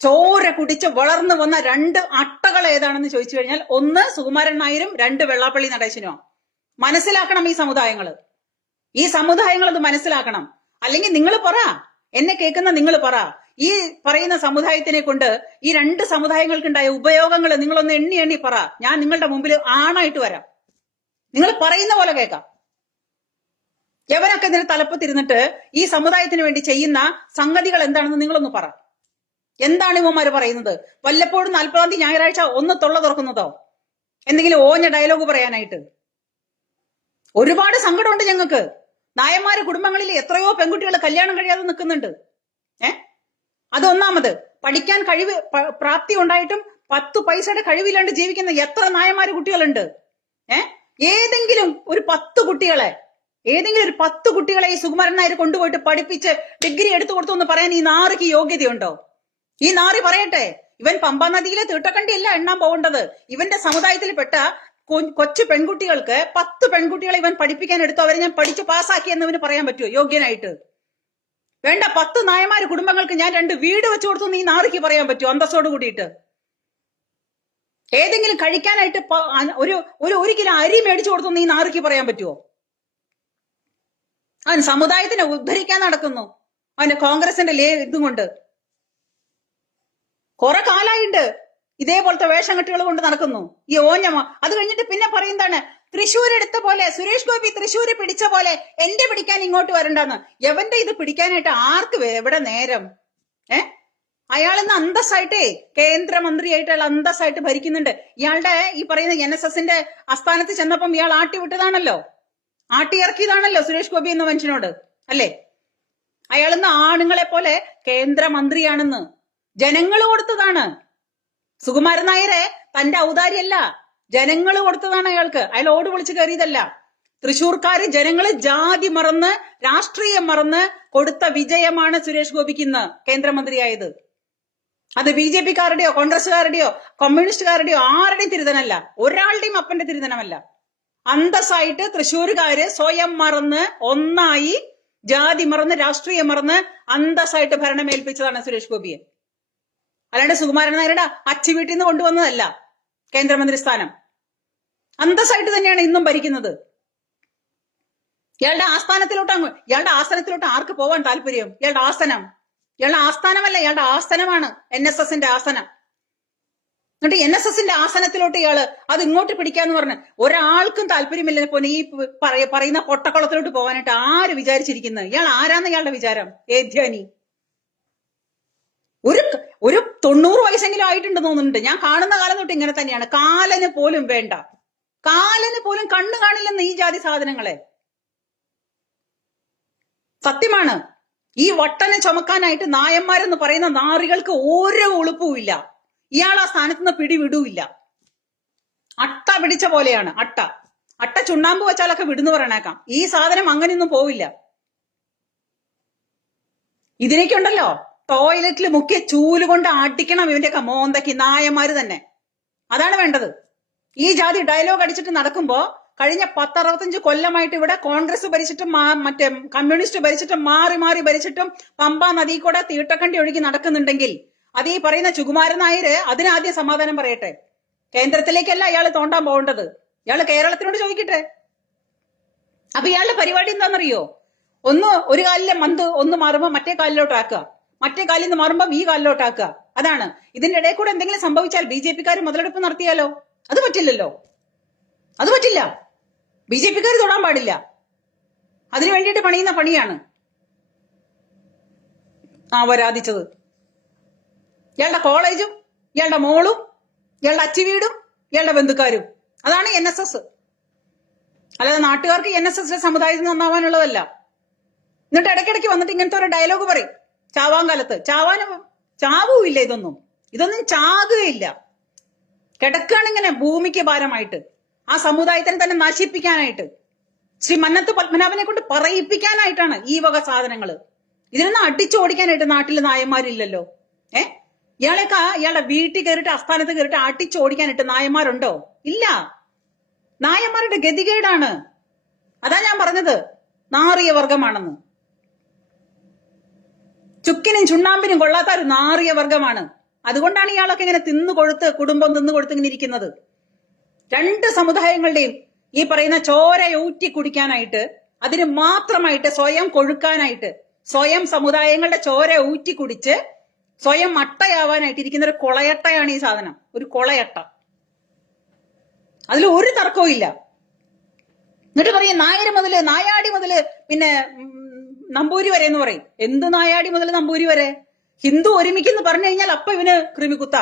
ചോര കുടിച്ച് വളർന്നു വന്ന രണ്ട് അട്ടകൾ ഏതാണെന്ന് ചോദിച്ചു കഴിഞ്ഞാൽ ഒന്ന് സുകുമാരൻ നായരും രണ്ട് വെള്ളാപ്പള്ളി നടേശനുമാണ്. മനസ്സിലാക്കണം ഈ സമുദായങ്ങൾ അത് മനസ്സിലാക്കണം. അല്ലെങ്കിൽ നിങ്ങൾ പറ, എന്നെ കേൾക്കുന്ന നിങ്ങൾ പറ, ഈ പറയുന്ന സമുദായത്തിനെ കൊണ്ട് ഈ രണ്ട് സമുദായങ്ങൾക്കുണ്ടായ ഉപയോഗങ്ങൾ നിങ്ങളൊന്ന് എണ്ണി എണ്ണി പറ. ഞാൻ നിങ്ങളുടെ മുമ്പിൽ ആണായിട്ട് വരാം. നിങ്ങൾ പറയുന്ന പോലെ കേൾക്കാം. എവരൊക്കെ ഇതിന് തലപ്പത്തിരുന്നിട്ട് ഈ സമുദായത്തിന് വേണ്ടി ചെയ്യുന്ന സംഗതികൾ എന്താണെന്ന് നിങ്ങളൊന്ന് പറ. എന്താണ് ഇവന്മാര് പറയുന്നത്? വല്ലപ്പോഴും 40-ാം തീയതി ഞായറാഴ്ച ഒന്ന് തൊള്ള തുറക്കുന്നതോ, എന്തെങ്കിലും ഓഞ്ഞ ഡയലോഗ് പറയാനായിട്ട്? ഒരുപാട് സങ്കടമുണ്ട് ഞങ്ങൾക്ക്. നായന്മാര് കുടുംബങ്ങളിൽ എത്രയോ പെൺകുട്ടികൾ കല്യാണം കഴിയാതെ നിൽക്കുന്നുണ്ട്. അതൊന്നാമത്. പഠിക്കാൻ പ്രാപ്തി ഉണ്ടായിട്ടും 10 പൈസയുടെ കഴിവില്ലാണ്ട് ജീവിക്കുന്ന എത്ര നായന്മാര് കുട്ടികളുണ്ട്. ഏതെങ്കിലും ഒരു 10 കുട്ടികളെ ഈ സുകുമാരൻ നായർ കൊണ്ടുപോയിട്ട് പഠിപ്പിച്ച് ഡിഗ്രി എടുത്തു കൊടുത്തു എന്ന് പറയാൻ ഈ നാറിക്ക് യോഗ്യതയുണ്ടോ? ഈ നാറി പറയട്ടെ. ഇവൻ പമ്പാ നദിയിലെ തീട്ടക്കണ്ടിയല്ല എണ്ണാൻ പോകേണ്ടത്. ഇവന്റെ സമുദായത്തിൽപ്പെട്ട കൊച്ചു പെൺകുട്ടികൾക്ക് 10 പെൺകുട്ടികളെ ഇവൻ പഠിപ്പിക്കാൻ എടുത്തു. അവരെ ഞാൻ പഠിച്ചു പാസ്സാക്കി എന്നവന് പറയാൻ പറ്റുമോ യോഗ്യനായിട്ട്? വേണ്ട, 10 നായന്മാര് കുടുംബങ്ങൾക്ക് ഞാൻ 2 വീട് വെച്ചു കൊടുത്തു നീ നാറിക്ക് പറയാൻ പറ്റുമോ അന്തസ്സോട് കൂടിയിട്ട്? ഏതെങ്കിലും കഴിക്കാനായിട്ട് ഒരു കിലോ അരി മേടിച്ചു കൊടുത്തു നീ നാറിക്ക് പറയാൻ പറ്റുമോ? അവൻ സമുദായത്തിനെ ഉദ്ധരിക്കാൻ നടക്കുന്നു അവന്റെ കോൺഗ്രസിന്റെ ഇതും കൊണ്ട്. കുറെ കാലായിണ്ട് ഇതേപോലത്തെ വേഷം കെട്ടുകൾ കൊണ്ട് നടക്കുന്നു ഈ ഓഞ്ഞമ. അത് കഴിഞ്ഞിട്ട് പിന്നെ പറയുന്നതാണ് തൃശ്ശൂർ എടുത്ത പോലെ, സുരേഷ് ഗോപി തൃശ്ശൂര് പിടിച്ച പോലെ എന്റെ പിടിക്കാൻ ഇങ്ങോട്ട് വരണ്ടെന്ന്. എവന്റെ ഇത് പിടിക്കാനായിട്ട് ആർക്ക് എവിടെ നേരം? അയാളിന്ന് അന്തസ്സായിട്ടേ കേന്ദ്രമന്ത്രിയായിട്ടുള്ള അന്തസ്സായിട്ട് ഭരിക്കുന്നുണ്ട്. ഇയാളുടെ ഈ പറയുന്ന NSSന്റെ ആസ്ഥാനത്ത് ചെന്നപ്പം ഇയാൾ ആട്ടി വിട്ടതാണല്ലോ, ആട്ടി ഇറക്കിയതാണല്ലോ സുരേഷ് ഗോപി എന്ന മനുഷ്യനോട്, അല്ലേ? അയാളിന്ന് ആണുങ്ങളെ പോലെ കേന്ദ്രമന്ത്രിയാണെന്ന് ജനങ്ങൾ കൊടുത്തതാണ്. സുകുമാരൻ നായരെ തന്റെ ഔദാര്യമല്ല, ജനങ്ങൾ കൊടുത്തതാണ് അയാൾക്ക്. അയാൾ ഓട് വിളിച്ച് കയറിയതല്ല. തൃശ്ശൂർക്കാര് ജനങ്ങള് ജാതി മറന്ന് രാഷ്ട്രീയം മറന്ന് കൊടുത്ത വിജയമാണ് സുരേഷ് ഗോപിക്ക് ഇന്ന് കേന്ദ്രമന്ത്രിയായത്. അത് BJP-കാരുടെയോ കോൺഗ്രസുകാരുടെയോ കമ്മ്യൂണിസ്റ്റുകാരുടെയോ ആരുടെയും തിരുതനല്ല, ഒരാളുടെയും അപ്പന്റെ തിരുതനമല്ല. അന്തസ്സായിട്ട് തൃശ്ശൂരുകാര് സ്വയം മറന്ന് ഒന്നായി ജാതി മറന്ന് രാഷ്ട്രീയം മറന്ന് അന്തസ്സായിട്ട് ഭരണമേൽപ്പിച്ചതാണ് സുരേഷ് ഗോപിയെ. അല്ലാണ്ട് സുകുമാരൻ നായരുടെ അച്ഛ വീട്ടിൽ നിന്ന് കൊണ്ടുവന്നതല്ല കേന്ദ്രമന്ത്രി സ്ഥാനം. അന്തസ്സായിട്ട് തന്നെയാണ് ഇന്നും ഭരിക്കുന്നത്. ഇയാളുടെ ആസ്ഥാനത്തിലോട്ട് ആർക്ക് പോവാൻ താല്പര്യം? ഇയാളുടെ ആസ്ഥാനമല്ല, ഇയാളുടെ ആസനമാണ് NSSന്റെ ആസനം. എന്നിട്ട് NSSന്റെ ആസനത്തിലോട്ട് ഇയാള് അത് ഇങ്ങോട്ട് പിടിക്കാന്ന് പറഞ്ഞ് ഒരാൾക്കും താല്പര്യമില്ല. പോലെ ഈ പറയുന്ന പൊട്ടക്കുളത്തിലോട്ട് പോകാനായിട്ട് ആര് വിചാരിച്ചിരിക്കുന്നത്? ഇയാൾ ആരാന്ന് ഇയാളുടെ വിചാരം? ഏധ്യാനി ഒരു 90 വയസ്സെങ്കിലും ആയിട്ടുണ്ടെന്ന് തോന്നുന്നുണ്ട്. ഞാൻ കാണുന്ന കാലം തൊട്ട് ഇങ്ങനെ തന്നെയാണ്. കാലന് പോലും വേണ്ട, കാലന് പോലും കണ്ണു കാണില്ലെന്ന് ഈ ജാതി സാധനങ്ങളെ. സത്യമാണ്. ഈ വട്ടനെ ചുമക്കാനായിട്ട് നായന്മാരെന്ന് പറയുന്ന നാറികൾക്ക് ഓരോ ഉളുപ്പുമില്ല. ഇയാൾ ആ സ്ഥാനത്ത് നിന്ന് പിടിവിടൂല്ല. അട്ട പിടിച്ച പോലെയാണ്. അട്ട ചുണ്ണാമ്പ് വെച്ചാലൊക്കെ വിടുന്നു പറയണേക്കാം. ഈ സാധനം അങ്ങനെയൊന്നും പോവില്ല. ഇതിനൊക്കെ ഉണ്ടല്ലോ ടോയ്ലറ്റിൽ മുക്കിയ ചൂലുകൊണ്ട് അടിക്കണം ഇവന്റെയൊക്കെ മോന്തയ്ക്ക്, നായന്മാര് തന്നെ. അതാണ് വേണ്ടത്. ഈ ജാതി ഡയലോഗ് അടിച്ചിട്ട് നടക്കുമ്പോ കഴിഞ്ഞ 10-65 കൊല്ലമായിട്ട് ഇവിടെ കോൺഗ്രസ് ഭരിച്ചിട്ടും മറ്റേ കമ്മ്യൂണിസ്റ്റ് ഭരിച്ചിട്ടും മാറി മാറി ഭരിച്ചിട്ടും പമ്പാ നദി കൂടെ തീട്ടക്കണ്ടി ഒഴുകി നടക്കുന്നുണ്ടെങ്കിൽ അത് ഈ പറയുന്ന സുകുമാരൻ നായര് അതിനാദ്യം സമാധാനം പറയട്ടെ. കേന്ദ്രത്തിലേക്കല്ല ഇയാള് തോണ്ടാൻ പോകേണ്ടത്, ഇയാള് കേരളത്തിനോട് ചോദിക്കട്ടെ. അപ്പൊ ഇയാളുടെ പരിപാടി എന്താണെന്നറിയോ? ഒരു കാലിലെ മന്ത് ഒന്ന് മാറുമ്പോ മറ്റേ കാലിലോട്ട് ആക്കുക, മറ്റേ കാലിൽ നിന്ന് മാറുമ്പോ ഈ കാലിലോട്ടാക്കുക. അതാണ്. ഇതിന്റെ ഇടയിൽ കൂടെ എന്തെങ്കിലും സംഭവിച്ചാൽ BJP-കാർ മുതലെടുപ്പ് നടത്തിയാലോ? അത് പറ്റില്ലല്ലോ, അത് പറ്റില്ല. BJP-കാർ തൊടാൻ പാടില്ല. അതിനു വേണ്ടിയിട്ട് പണിയുന്ന പണിയാണ് വരാതിച്ചത്. ഇയാളുടെ കോളേജും ഇയാളുടെ മോളും ഇയാളുടെ അച്ചുവീടും ഇയാളുടെ ബന്ധുക്കാരും, അതാണ് NSS. അല്ലാതെ നാട്ടുകാർക്ക് NSS സമുദായത്തിൽ നന്നാവാനുള്ളതല്ല. എന്നിട്ട് ഇടയ്ക്കിടയ്ക്ക് വന്നിട്ട് ഇങ്ങനത്തെ ഒരു ഡയലോഗ് പറയും. ചാവാൻ കാലത്ത് ചാവൂല്ല. ഇതൊന്നും ചാകുകയില്ല. കിടക്കുകയാണ് ഇങ്ങനെ ഭൂമിക്ക് ഭാരമായിട്ട്, ആ സമുദായത്തിനെ തന്നെ നശിപ്പിക്കാനായിട്ട്, ശ്രീ മന്നത്ത് പത്മനാഭനെ കൊണ്ട് പറയിപ്പിക്കാനായിട്ടാണ് ഈ വക സാധനങ്ങള്. ഇതിനൊന്നും അടിച്ചോടിക്കാനായിട്ട് നാട്ടിൽ നായന്മാരില്ലല്ലോ. ഇയാളെയൊക്കെ ഇയാളുടെ വീട്ടിൽ കയറിയിട്ട് അസ്ഥാനത്ത് കയറിയിട്ട് അടിച്ചോടിക്കാനായിട്ട് നായന്മാരുണ്ടോ? ഇല്ല. നായന്മാരുടെ ഗതികേടാണ്. അതാ ഞാൻ പറഞ്ഞത് നാറിയ വർഗമാണെന്ന്. ചുക്കിനും ചുണ്ണാമ്പിനും കൊള്ളാത്ത ഒരു നാറിയ വർഗമാണ്. അതുകൊണ്ടാണ് ഇയാളൊക്കെ ഇങ്ങനെ കുടുംബം തിന്നു കൊടുത്ത് ഇങ്ങനെ ഇരിക്കുന്നത്. രണ്ട് സമുദായങ്ങളുടെയും ഈ പറയുന്ന ചോര ഊറ്റി കുടിക്കാനായിട്ട്, അതിന് മാത്രമായിട്ട് സ്വയം കൊഴുക്കാനായിട്ട്, സ്വയം സമുദായങ്ങളുടെ ചോര ഊറ്റി കുടിച്ച് സ്വയം അട്ടയാവാനായിട്ട് ഇരിക്കുന്ന ഒരു കൊളയട്ടയാണ് ഈ സാധനം. ഒരു കൊളയട്ട. അതിൽ ഒരു തർക്കവും ഇല്ല. എന്നിട്ട് പറയും നായാടി മുതല് പിന്നെ നമ്പൂരി വരെ എന്ന് പറയും. എന്ത് നായാടി മുതൽ നമ്പൂരി വരെ? ഹിന്ദു ഒരുമിക്കെന്ന് പറഞ്ഞു കഴിഞ്ഞാൽ അപ്പൊ ഇവന് കൃമികുത്ത.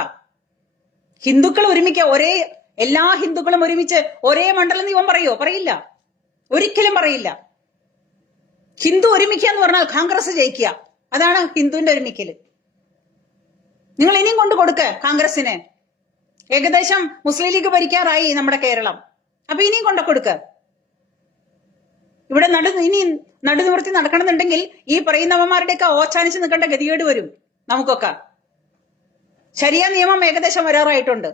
ഹിന്ദുക്കൾ എല്ലാ ഹിന്ദുക്കളും ഒരുമിച്ച് ഒരേ മണ്ഡലം ഇവൻ പറയോ? പറയില്ല, ഒരിക്കലും പറയില്ല. ഹിന്ദു ഒരുമിക്കുക എന്ന് പറഞ്ഞാൽ കോൺഗ്രസ് ജയിക്കുക. അതാണ് ഹിന്ദുവിന്റെ ഒരുമിക്കല്. നിങ്ങൾ ഇനിയും കൊണ്ടു കൊടുക്ക കോൺഗ്രസിന്. ഏകദേശം മുസ്ലിം ലീഗ് ഭരിക്കാറായി നമ്മുടെ കേരളം. അപ്പൊ ഇനിയും കൊണ്ടു കൊടുക്ക. ഇവിടെ ഇനി നടുനിവർത്തി നടക്കണമെന്നുണ്ടെങ്കിൽ ഈ പറയുന്നവന്മാരുടെയൊക്കെ ഓച്ചാനിച്ച് നിൽക്കേണ്ട ഗതികേട് വരും നമുക്കൊക്കെ. ശരിയാ നിയമം ഏകദേശം വരാറായിട്ടുണ്ട്.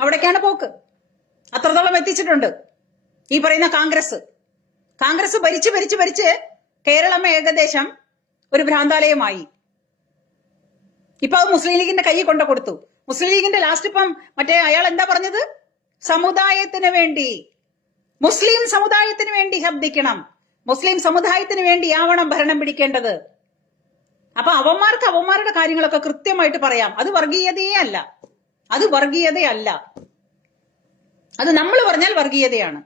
അവിടേക്കാണ് പോക്ക്. അത്രത്തോളം എത്തിച്ചിട്ടുണ്ട് ഈ പറയുന്ന കോൺഗ്രസ് ഭരിച്ച് കേരളം ഏകദേശം ഒരു ഭ്രാന്താലയമായി. ഇപ്പൊ അത് മുസ്ലിം ലീഗിന്റെ കൈ കൊണ്ടു കൊടുത്തു. മുസ്ലിം ലീഗിന്റെ ലാസ്റ്റ് ഇപ്പം മറ്റേ അയാൾ എന്താ പറഞ്ഞത്? സമുദായത്തിന് വേണ്ടി, മുസ്ലിം സമുദായത്തിന് വേണ്ടി ശബ്ദിക്കണം, മുസ്ലിം സമുദായത്തിന് വേണ്ടിയാവണം ഭരണം പിടിക്കേണ്ടത്. അപ്പൊ അവന്മാരുടെ കാര്യങ്ങളൊക്കെ കൃത്യമായിട്ട് പറയാം. അത് വർഗീയതയല്ല. അത് നമ്മൾ പറഞ്ഞാൽ വർഗീയതയാണ്.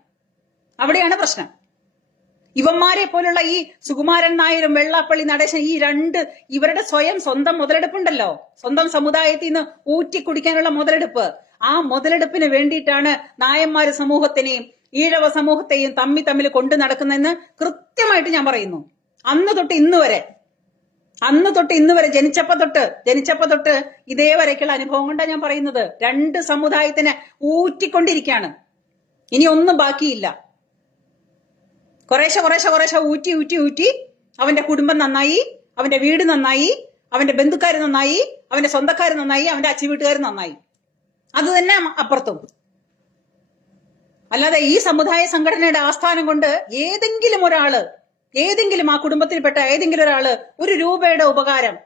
അവിടെയാണ് പ്രശ്നം. ഇവന്മാരെ പോലുള്ള ഈ സുകുമാരൻ നായരും വെള്ളാപ്പള്ളി നടേശൻ ഇവരുടെ സ്വന്തം മുതലെടുപ്പുണ്ടല്ലോ, സ്വന്തം സമുദായത്തിൽ നിന്ന് ഊറ്റിക്കുടിക്കാനുള്ള മുതലെടുപ്പ്. ആ മുതലെടുപ്പിന് വേണ്ടിയിട്ടാണ് നായന്മാര് സമൂഹത്തിനെയും ഈഴവ സമൂഹത്തെയും തമ്മിൽ കൊണ്ടു നടക്കുന്നതെന്ന് കൃത്യമായിട്ട് ഞാൻ പറയുന്നു. അന്ന് തൊട്ട് ഇന്ന് വരെ ജനിച്ചപ്പോ തൊട്ട് ഇതേ വരയ്ക്കുള്ള അനുഭവം കൊണ്ടാണ് ഞാൻ പറയുന്നത്. രണ്ട് സമുദായത്തിനെ ഊറ്റിക്കൊണ്ടിരിക്കുകയാണ്. ഇനി ഒന്നും ബാക്കിയില്ല. കുറേശ്ശെ ഊറ്റി അവന്റെ കുടുംബം നന്നായി, അവന്റെ വീട് നന്നായി, അവന്റെ ബന്ധുക്കാർ നന്നായി, അവന്റെ സ്വന്തക്കാർ നന്നായി, അവന്റെ അച്ഛൻ വീട്ടുകാർ നന്നായി. അത് തന്നെ അപ്പുറത്തും. അല്ലാതെ ഈ സമുദായ സംഘടനയുടെ ആസ്ഥാനം കൊണ്ട് ഏതെങ്കിലും ആ കുടുംബത്തിൽപ്പെട്ട ഏതെങ്കിലും ഒരാള് ഒരു രൂപയുടെ ഉപകാരം,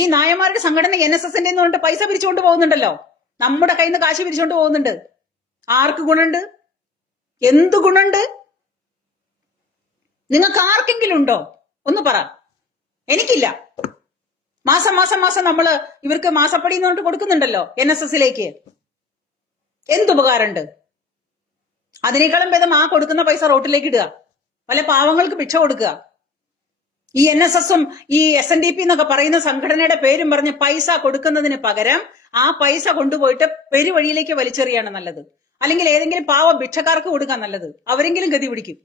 ഈ നായന്മാരുടെ സംഘടന NSSന്റെ കൊണ്ട് പൈസ പിരിച്ചുകൊണ്ട് പോകുന്നുണ്ടല്ലോ, നമ്മുടെ കയ്യിൽ നിന്ന് കാശ് പിരിച്ചുകൊണ്ട് പോകുന്നുണ്ട്. ആർക്ക് ഗുണുണ്ട്? എന്ത് ഗുണുണ്ട്? നിങ്ങൾക്ക് ആർക്കെങ്കിലും ഉണ്ടോ? ഒന്ന് പറ. എനിക്കില്ല. മാസം നമ്മള് ഇവർക്ക് മാസപ്പടി എന്ന് പറഞ്ഞിട്ട് കൊടുക്കുന്നുണ്ടല്ലോ NSSലേക്ക്. എന്തുപകാരമുണ്ട്? അതിനേക്കാളും ഭേദം ആ കൊടുക്കുന്ന പൈസ റോട്ടിലേക്ക് ഇടുക, പല പാവങ്ങൾക്ക് ഭിക്ഷ കൊടുക്കുക. ഈ NSSഉം ഈ SNDP എന്നൊക്കെ പറയുന്ന സംഘടനയുടെ പേരും പറഞ്ഞ് പൈസ കൊടുക്കുന്നതിന് പകരം ആ പൈസ കൊണ്ടുപോയിട്ട് പെരുവഴിയിലേക്ക് വലിച്ചെറിയാണ് നല്ലത്. അല്ലെങ്കിൽ ഏതെങ്കിലും പാവ ഭിക്ഷക്കാർക്ക് കൊടുക്കാൻ നല്ലത്. അവരെങ്കിലും ഗതി പിടിക്കും.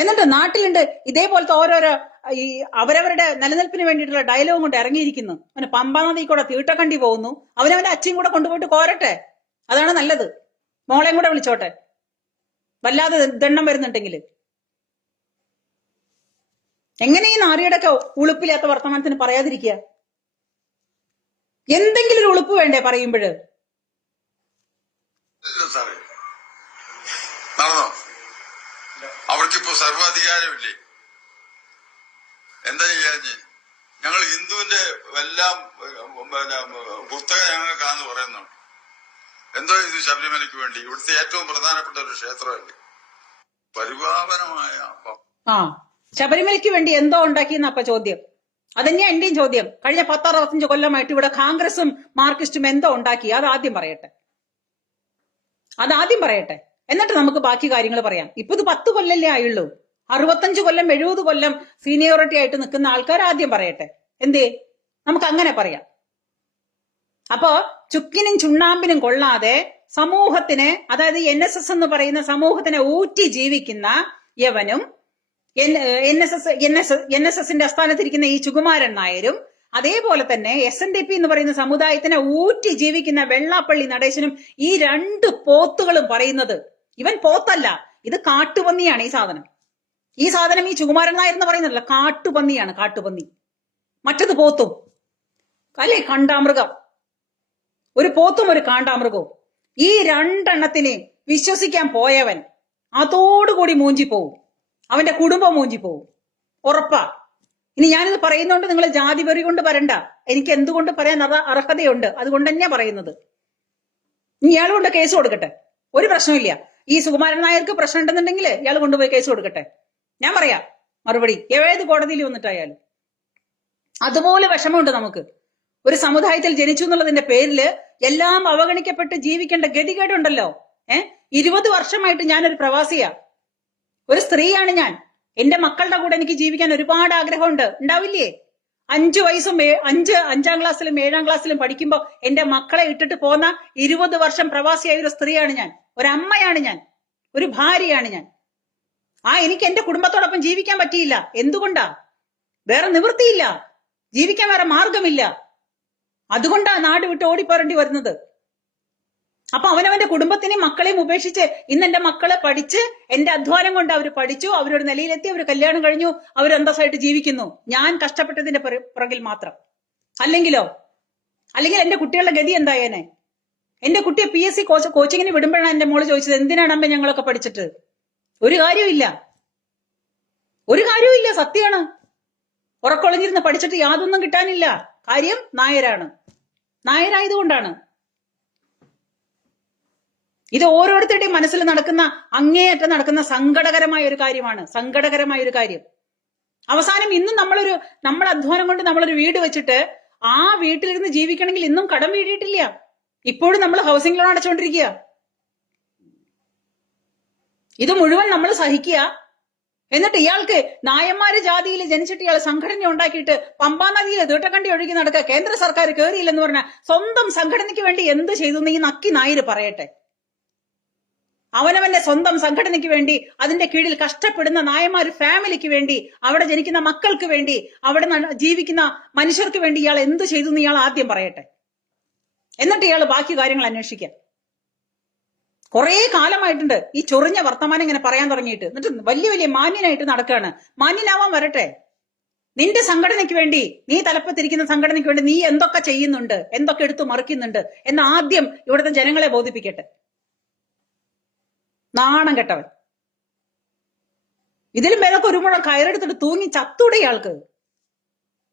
എന്നിട്ട് നാട്ടിലുണ്ട് ഇതേപോലത്തെ ഓരോരോ ഈ അവരവരുടെ നിലനിൽപ്പിന് വേണ്ടിയിട്ടുള്ള ഡയലോഗും കൊണ്ട് ഇറങ്ങിയിരിക്കുന്നു. അവന് പമ്പാ നദി കൂടെ തീട്ടക്കണ്ടി പോകുന്നു. അവനവന്റെ അച്ഛൻ കൂടെ കൊണ്ടുപോയിട്ട് കോരട്ടെ, അതാണ് നല്ലത്. മോളെയും കൂടെ വിളിച്ചോട്ടെ, വല്ലാതെ ദണ്ണം വരുന്നുണ്ടെങ്കിൽ. എങ്ങനെ ഈ നാറിയുടെയൊക്കെ ഉളുപ്പില്ലാത്ത വർത്തമാനത്തിന് പറയാതിരിക്കുക? എന്തെങ്കിലും ഒരു ഉളുപ്പ് വേണ്ടേ പറയുമ്പോഴ്? നടന്നോ? അവർക്കിപ്പോ സർവാധികാരമില്ലേ? എന്താ ചെയ്യാഞ്ഞ്? ഞങ്ങൾ ഹിന്ദുവിന്റെ എല്ലാം പുസ്തകം ഞങ്ങൾക്കാന്ന് പറയുന്നുണ്ട്. എന്തോ ഇത് ശബരിമലയ്ക്ക് വേണ്ടി ഇവിടുത്തെ ഏറ്റവും പ്രധാനപ്പെട്ട ഒരു ക്ഷേത്രമല്ലേ, പരിപാവനമായ. ശബരിമലയ്ക്ക് വേണ്ടി എന്തോ ഉണ്ടാക്കിയെന്ന അപ്പൊ ചോദ്യം. അതന്നെയാ എന്റെയും ചോദ്യം. കഴിഞ്ഞ 10-65 കൊല്ലമായിട്ട് ഇവിടെ കോൺഗ്രസും മാർക്സിസ്റ്റും എന്തോ ഉണ്ടാക്കി? അതാദ്യം പറയട്ടെ, എന്നിട്ട് നമുക്ക് ബാക്കി കാര്യങ്ങൾ പറയാം. ഇപ്പൊ ഇത് 10 കൊല്ലല്ലേ ആയുള്ളൂ. 65 കൊല്ലം 70 കൊല്ലം സീനിയോറിറ്റി ആയിട്ട് നിൽക്കുന്ന ആൾക്കാർ ആദ്യം പറയട്ടെ. എന്തേ? നമുക്ക് അങ്ങനെ പറയാം. അപ്പോ ചുക്കിനും ചുണ്ണാമ്പിനും കൊള്ളാതെ സമൂഹത്തിന്, അതായത് NSS എന്ന് പറയുന്ന സമൂഹത്തിനെ ഊറ്റി ജീവിക്കുന്ന യവനും NSSന്റെ ആസ്ഥാനത്തിരിക്കുന്ന ഈ സുകുമാരൻ നായരും അതേപോലെ തന്നെ SNDP എന്ന് പറയുന്ന സമുദായത്തിനെ ഊറ്റി ജീവിക്കുന്ന വെള്ളാപ്പള്ളി നടേശനും ഈ രണ്ട് പോത്തുകളും പറയുന്നത്, ഇവൻ പോത്തല്ല, ഇത് കാട്ടുപന്നിയാണ്. ഈ സാധനം ഈ സുകുമാരൻ നായർ എന്ന് പറയുന്നതല്ല, കാട്ടുപന്നിയാണ്, കാട്ടുപന്നി. മറ്റത് പോത്തും അല്ലെ, കാണ്ടാമൃഗം. ഒരു പോത്തും ഒരു കാണ്ടാമൃഗവും. ഈ രണ്ടെണ്ണത്തിനെ വിശ്വസിക്കാൻ പോയവൻ അതോടുകൂടി മൂഞ്ചിപ്പോവും, അവന്റെ കുടുംബം മൂഞ്ചിപ്പോവും, ഉറപ്പാ. ഇനി ഞാനിത് പറയുന്നോണ്ട് നിങ്ങൾ ജാതി വെറി കൊണ്ട് വരണ്ട, എനിക്ക് എന്തുകൊണ്ട് പറയാൻ അർഹതയുണ്ട്, അതുകൊണ്ട് തന്നെയാ പറയുന്നത്. ഇയാൾ കൊണ്ട് കേസ് കൊടുക്കട്ടെ, ഒരു പ്രശ്നമില്ല. ഈ സുകുമാരൻ നായർക്ക് പ്രശ്നം ഉണ്ടെന്നുണ്ടെങ്കിൽ ഇയാൾ കൊണ്ടുപോയി കേസ് കൊടുക്കട്ടെ, ഞാൻ പറയാം മറുപടി, ഏത് കോടതിയിൽ വന്നിട്ടായാലും. അതുപോലെ വിഷമമുണ്ട് നമുക്ക്. ഒരു സമുദായത്തിൽ ജനിച്ചു എന്നുള്ളതിന്റെ പേരില് എല്ലാം അവഗണിക്കപ്പെട്ട് ജീവിക്കേണ്ട ഗതികേടുണ്ടല്ലോ. 20 വർഷമായിട്ട് ഞാനൊരു പ്രവാസിയാ, ഒരു സ്ത്രീയാണ് ഞാൻ. എന്റെ മക്കളുടെ കൂടെ എനിക്ക് ജീവിക്കാൻ ഒരുപാട് ആഗ്രഹമുണ്ട്, ഉണ്ടാവില്ലേ? 5 വയസ്സും 5-ാം ക്ലാസ്സിലും 7-ാം ക്ലാസ്സിലും പഠിക്കുമ്പോ എന്റെ മക്കളെ ഇട്ടിട്ട് പോന്ന 20 വർഷം പ്രവാസിയായ ഒരു സ്ത്രീയാണ് ഞാൻ, ഒരമ്മയാണ് ഞാൻ, ഒരു ഭാര്യയാണ് ഞാൻ. എനിക്ക് എന്റെ കുടുംബത്തോടൊപ്പം ജീവിക്കാൻ പറ്റിയില്ല. എന്തുകൊണ്ടാ? വേറെ നിവൃത്തിയില്ല, ജീവിക്കാൻ വേറെ മാർഗമില്ല. അതുകൊണ്ടാ നാട് വിട്ട് ഓടിപ്പോരേണ്ടി വരുന്നത്. അപ്പൊ അവനവന്റെ കുടുംബത്തിനെയും മക്കളെയും ഉപേക്ഷിച്ച് ഇന്ന് എന്റെ മക്കളെ പഠിച്ച്, എന്റെ അധ്വാനം കൊണ്ട് അവർ പഠിച്ചു, അവരൊരു നിലയിലെത്തി, അവർ കല്യാണം കഴിഞ്ഞു, അവർ അന്തസ്സായിട്ട് ജീവിക്കുന്നു. ഞാൻ കഷ്ടപ്പെട്ടതിന്റെ പുറകിൽ മാത്രം. അല്ലെങ്കിൽ എന്റെ കുട്ടികളുടെ ഗതി എന്തായേനെ? എന്റെ കുട്ടിയെ PSC കോച്ചിങ്ങിന് വിടുമ്പോഴാണ് എന്റെ മോള് ചോദിച്ചത്, എന്തിനാണ് അമ്മ ഞങ്ങളൊക്കെ പഠിച്ചിട്ട്? ഒരു കാര്യമില്ല, സത്യമാണ്. ഉറക്കൊളഞ്ഞിരുന്ന് പഠിച്ചിട്ട് യാതൊന്നും കിട്ടാനില്ല. കാര്യം നായരായതുകൊണ്ടാണ്. ഇത് ഓരോരുത്തരുടെയും മനസ്സിൽ നടക്കുന്ന, അങ്ങേയറ്റം നടക്കുന്ന സങ്കടകരമായ ഒരു കാര്യം. അവസാനം ഇന്നും നമ്മൾ അധ്വാനം കൊണ്ട് നമ്മളൊരു വീട് വെച്ചിട്ട് ആ വീട്ടിലിരുന്ന് ജീവിക്കണമെങ്കിൽ ഇന്നും കടം വീടിയിട്ടില്ല. ഇപ്പോഴും നമ്മൾ ഹൗസിംഗ് ലോൺ അടച്ചുകൊണ്ടിരിക്കുക. ഇത് മുഴുവൻ നമ്മൾ സഹിക്കുക. എന്നിട്ട് ഇയാൾക്ക് നായന്മാര് ജാതിയിൽ ജനിച്ചിട്ട് ഇയാൾ സംഘടന ഉണ്ടാക്കിയിട്ട് പമ്പാ നദിയിൽ തീട്ടക്കണ്ടി ഒഴുകി നടക്കുക, കേന്ദ്ര സർക്കാർ കയറിയില്ലെന്ന് പറഞ്ഞ സ്വന്തം സംഘടനയ്ക്ക് വേണ്ടി എന്ത് ചെയ്തു ഈ നക്കി നായര് പറയട്ടെ. അവനവന്റെ സ്വന്തം സംഘടനയ്ക്ക് വേണ്ടി, അതിന്റെ കീഴിൽ കഷ്ടപ്പെടുന്ന നായന്മാർ ഫാമിലിക്ക് വേണ്ടി, അവിടെ ജനിക്കുന്ന മക്കൾക്ക് വേണ്ടി, അവിടെ ജീവിക്കുന്ന മനുഷ്യർക്ക് വേണ്ടി ഇയാൾ എന്ത് ചെയ്തു എന്ന് ഇയാൾ ആദ്യം പറയട്ടെ. എന്നിട്ട് ഇയാൾ ബാക്കി കാര്യങ്ങൾ അന്വേഷിക്കാം. കുറെ കാലമായിട്ടുണ്ട് ഈ ചൊറിഞ്ഞ വർത്തമാനം ഇങ്ങനെ പറയാൻ തുടങ്ങിയിട്ട്. എന്നിട്ട് വലിയ മാന്യനായിട്ട് നടക്കുകയാണ്. മാന്യനാവാൻ വരട്ടെ. നിന്റെ സംഘടനയ്ക്ക് വേണ്ടി, നീ തലപ്പത്തിരിക്കുന്ന സംഘടനയ്ക്ക് വേണ്ടി നീ എന്തൊക്കെ ചെയ്യുന്നുണ്ട്, എന്തൊക്കെ എടുത്തു മറിക്കുന്നുണ്ട് എന്ന് ആദ്യം ഇവിടുത്തെ ജനങ്ങളെ ബോധിപ്പിക്കട്ടെ. നാണം കെട്ടവൻ. ഇതിലും മേലൊക്കെ ഒരു മുഴം കയറെടുത്തിട്ട് തൂങ്ങി ചത്തൂടെ ഇയാൾക്ക്?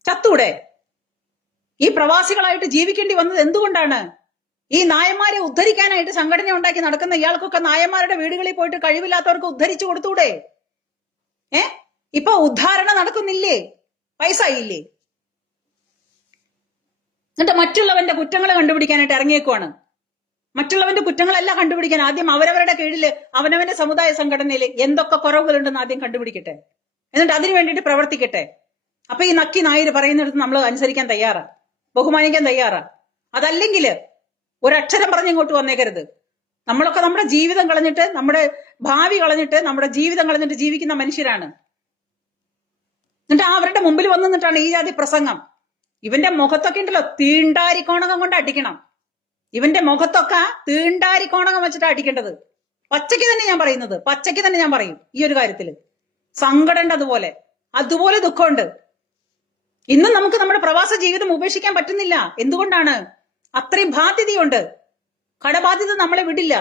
ചത്തൂടെ? ഈ പ്രവാസികളായിട്ട് ജീവിക്കേണ്ടി വന്നത് എന്തുകൊണ്ടാണ്? ഈ നായന്മാരെ ഉദ്ധരിക്കാനായിട്ട് സംഘടന ഉണ്ടാക്കി നടക്കുന്ന ഇയാൾക്കൊക്കെ നായന്മാരുടെ വീടുകളിൽ പോയിട്ട് കഴിവില്ലാത്തവർക്ക് ഉദ്ധരിച്ചു കൊടുത്തൂടെ? ഇപ്പൊ ഉദ്ധാരണം നടക്കുന്നില്ലേ? പൈസ ഇല്ലേ? എന്നിട്ട് മറ്റുള്ളവന്റെ കുറ്റങ്ങൾ കണ്ടുപിടിക്കാനായിട്ട് ഇറങ്ങിയേക്കുവാണ്. മറ്റുള്ളവന്റെ കുറ്റങ്ങളെല്ലാം കണ്ടുപിടിക്കാൻ ആദ്യം അവരവരുടെ കീഴില്, അവനവന്റെ സമുദായ സംഘടനയിൽ എന്തൊക്കെ കുറവുകളുണ്ടെന്ന് ആദ്യം കണ്ടുപിടിക്കട്ടെ. എന്നിട്ട് അതിനു വേണ്ടിയിട്ട് പ്രവർത്തിക്കട്ടെ. അപ്പൊ ഈ നക്കി നായര് പറയുന്നിടത്ത് നമ്മൾ അനുസരിക്കാൻ തയ്യാറാ, ബഹുമാനിക്കാൻ തയ്യാറാ. അതല്ലെങ്കിൽ ഒരക്ഷരം പറഞ്ഞിങ്ങോട്ട് വന്നേക്കരുത്. നമ്മളൊക്കെ നമ്മുടെ ജീവിതം കളഞ്ഞിട്ട്, നമ്മുടെ ഭാവി കളഞ്ഞിട്ട്, നമ്മുടെ ജീവിതം കളഞ്ഞിട്ട് ജീവിക്കുന്ന മനുഷ്യരാണ്. എന്നിട്ട് അവരുടെ മുമ്പിൽ വന്നു നിന്നിട്ടാണ് ഈ ജാതി പ്രസംഗം. ഇവന്റെ മുഖത്തൊക്കെ ഉണ്ടല്ലോ തീണ്ടാരിക്കോണകം കൊണ്ട് അടിക്കണം. ഇവന്റെ മുഖത്തൊക്കെ തീണ്ടാരിക്കോണകം വെച്ചിട്ട് അടിക്കേണ്ടത്. പച്ചയ്ക്ക് തന്നെ ഞാൻ പറയുന്നത്, പച്ചയ്ക്ക് തന്നെ ഞാൻ പറയും. ഈ ഒരു കാര്യത്തില് സങ്കടമുണ്ട്, അതുപോലെ ദുഃഖമുണ്ട്. ഇന്നും നമുക്ക് നമ്മുടെ പ്രവാസ ജീവിതം ഉപേക്ഷിക്കാൻ പറ്റുന്നില്ല. എന്തുകൊണ്ടാണ്? അത്രയും ബാധ്യതയുണ്ട്. കടബാധ്യത നമ്മളെ വിടില്ല.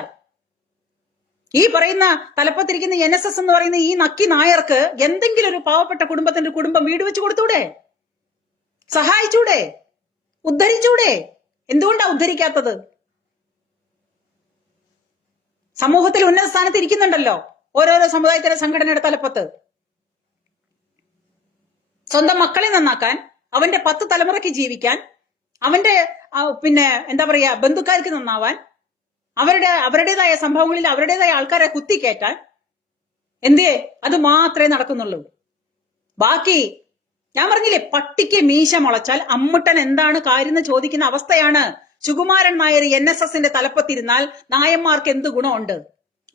ഈ പറയുന്ന തലപ്പത്തിരിക്കുന്ന NSS എന്ന് പറയുന്ന ഈ നക്കി നായർക്ക് എന്തെങ്കിലും ഒരു പാവപ്പെട്ട കുടുംബത്തിന്റെ കുടുംബം വീട് വെച്ച് കൊടുത്തൂടെ? സഹായിച്ചൂടെ? ഉദ്ധരിച്ചൂടെ? എന്തുകൊണ്ടാ ഉദ്ധരിക്കാത്തത്? സമൂഹത്തിൽ ഉന്നത സ്ഥാനത്ത് ഇരിക്കുന്നുണ്ടല്ലോ ഓരോരോ സമുദായത്തിലെ സംഘടനയുടെ തലപ്പത്ത്. സ്വന്തം മക്കളെ നന്നാക്കാൻ, അവന്റെ 10 തലമുറയ്ക്ക് ജീവിക്കാൻ, അവന്റെ എന്താ പറയാ ബന്ധുക്കാർക്ക് നന്നാവാൻ, അവരുടേതായ സംഭവങ്ങളിൽ അവരുടേതായ ആൾക്കാരെ കുത്തിക്കയറ്റാൻ, അത് മാത്രമേ നടക്കുന്നുള്ളൂ. ബാക്കി ഞാൻ പറഞ്ഞില്ലേ, പട്ടിക്ക് മീശ മുളച്ചാൽ അമ്മുട്ടൻ എന്താണ് കാര്യം എന്ന് ചോദിക്കുന്ന അവസ്ഥയാണ്. സുകുമാരൻ നായർ NSSന്റെ തലപ്പത്തിരുന്നാൽ നായന്മാർക്ക് എന്ത് ഗുണമുണ്ട്?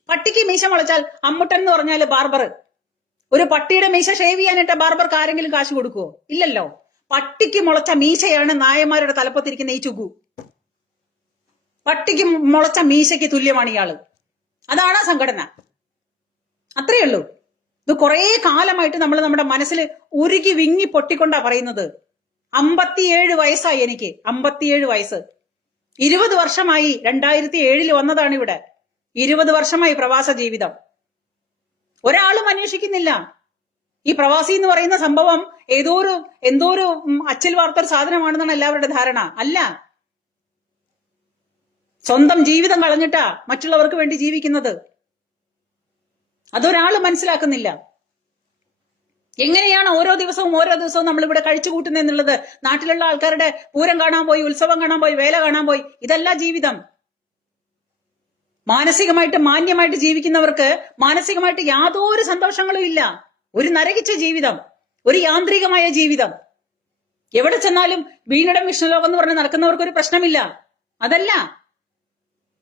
പട്ടിക്ക് മീശ മുളച്ചാൽ അമ്മുട്ടൻ എന്ന് പറഞ്ഞാല് ബാർബർ, ഒരു പട്ടിയുടെ മീശ ഷേവ് ചെയ്യാനായിട്ട് ബാർബർക്ക് ആരെങ്കിലും കാശ് കൊടുക്കുവോ? ഇല്ലല്ലോ. പട്ടിക്ക് മുളച്ച മീശയാണ് നായന്മാരുടെ തലപ്പത്തിരിക്കുന്ന ഈ ചുഗു. പട്ടിക്ക് മുളച്ച മീശയ്ക്ക് തുല്യമാണ് ഇയാള്. അതാണ് സംഘടന. അത്രയേ ഉള്ളൂ. ഇത് കുറെ കാലമായിട്ട് നമ്മൾ നമ്മുടെ മനസ്സിൽ ഉരുകി വിങ്ങി പൊട്ടിക്കൊണ്ടാ പറയുന്നത്. 57 വയസ്സായി എനിക്ക്. 57 വയസ്സ്. 20 വർഷമായി. 2007 വന്നതാണ് ഇവിടെ. 20 വർഷമായി പ്രവാസ ജീവിതം. ഒരാളും അന്വേഷിക്കുന്നില്ല. ഈ പ്രവാസി എന്ന് പറയുന്ന സംഭവം എന്തോ ഒരു അച്ചിൽ വാർത്തൊരു സാധനമാണെന്നാണ് എല്ലാവരുടെ ധാരണ. അല്ല, സ്വന്തം ജീവിതം കളഞ്ഞിട്ടാ മറ്റുള്ളവർക്ക് വേണ്ടി ജീവിക്കുന്നത്. അതൊരാളും മനസ്സിലാക്കുന്നില്ല. എങ്ങനെയാണ് ഓരോ ദിവസവും നമ്മൾ ഇവിടെ കഴിച്ചു കൂട്ടുന്നത് എന്നുള്ളത്. നാട്ടിലുള്ള ആൾക്കാരുടെ പൂരം കാണാൻ പോയി, ഉത്സവം കാണാൻ പോയി, വേല കാണാൻ പോയി. ഇതല്ല ജീവിതം. മാനസികമായിട്ട് മാന്യമായിട്ട് ജീവിക്കുന്നവർക്ക് മാനസികമായിട്ട് യാതൊരു സന്തോഷങ്ങളും ഇല്ല. ഒരു നരകിച്ച ജീവിതം, ഒരു യാന്ത്രികമായ ജീവിതം. എവിടെ ചെന്നാലും വീണിടം വിഷ്ണുലോകം എന്ന് പറഞ്ഞ് നടക്കുന്നവർക്ക് ഒരു പ്രശ്നമില്ല. അതല്ല,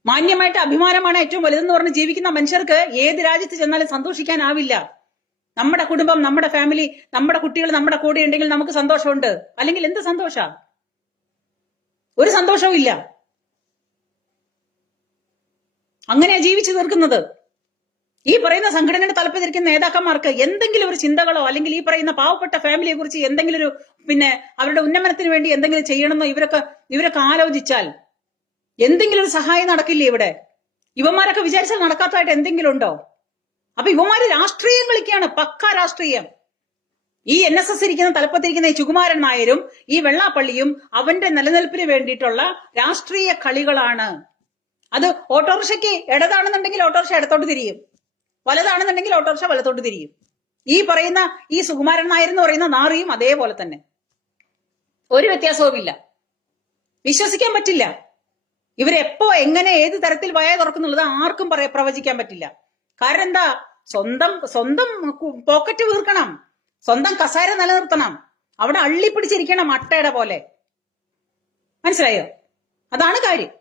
മാന്യമായിട്ട് അഭിമാനമാണ് ഏറ്റവും വലുതെന്ന് പറഞ്ഞ് ജീവിക്കുന്ന മനുഷ്യർക്ക് ഏത് രാജ്യത്ത് ചെന്നാലും സന്തോഷിക്കാനാവില്ല. നമ്മുടെ കുടുംബം, നമ്മുടെ ഫാമിലി, നമ്മുടെ കുട്ടികൾ നമ്മുടെ കൂടെ ഉണ്ടെങ്കിൽ നമുക്ക് സന്തോഷമുണ്ട്. അല്ലെങ്കിൽ എന്ത് സന്തോഷ? ഒരു സന്തോഷവും ഇല്ല. അങ്ങനെയാ ജീവിച്ചു തീർക്കുന്നത്. ഈ പറയുന്ന സംഘടനയുടെ തലപ്പത്തിരിക്കുന്ന നേതാക്കന്മാർക്ക് എന്തെങ്കിലും ഒരു ചിന്തകളോ അല്ലെങ്കിൽ ഈ പറയുന്ന പാവപ്പെട്ട ഫാമിലിയെ കുറിച്ച് എന്തെങ്കിലും ഒരു അവരുടെ ഉന്നമനത്തിന് വേണ്ടി എന്തെങ്കിലും ചെയ്യണമെന്നോ ഇവരൊക്കെ ആലോചിച്ചാൽ എന്തെങ്കിലും ഒരു സഹായം നടക്കില്ലേ ഇവിടെ? ഇവന്മാരൊക്കെ വിചാരിച്ചാൽ നടക്കാത്തതായിട്ട് എന്തെങ്കിലും ഉണ്ടോ? അപ്പൊ ഇവന്മാര് രാഷ്ട്രീയം കളിക്കുകയാണ്. പക്കാ രാഷ്ട്രീയം. ഈ NSS ഇരിക്കുന്ന തലപ്പത്തിരിക്കുന്ന ഈ സുകുമാരൻ നായരും ഈ വെള്ളാപ്പള്ളിയും അവന്റെ നിലനിൽപ്പിന് വേണ്ടിയിട്ടുള്ള രാഷ്ട്രീയ കളികളാണ്. അത് ഓട്ടോറിക്ഷയ്ക്ക് ഇടതാണെന്നുണ്ടെങ്കിൽ ഓട്ടോറിക്ഷ ഇടത്തോട്ട് തിരിയും, വലതാണെന്നുണ്ടെങ്കിൽ ഓട്ടോറിക്ഷ വലത്തോട്ട് തിരിയും. ഈ സുകുമാരൻ നായർ എന്ന് പറയുന്ന നാറിയും അതേപോലെ തന്നെ. ഒരു വ്യത്യാസവുമില്ല. വിശ്വസിക്കാൻ പറ്റില്ല. ഇവരെപ്പോ എങ്ങനെ ഏത് തരത്തിൽ വയ തുറക്കുന്നുള്ളത് ആർക്കും പ്രവചിക്കാൻ പറ്റില്ല. കാരണം എന്താ? സ്വന്തം പോക്കറ്റ് വീർക്കണം, സ്വന്തം കസാര നിലനിർത്തണം, അവിടെ അള്ളിപ്പിടിച്ചിരിക്കണം അട്ടയുടെ പോലെ. മനസ്സിലായോ? അതാണ് കാര്യം.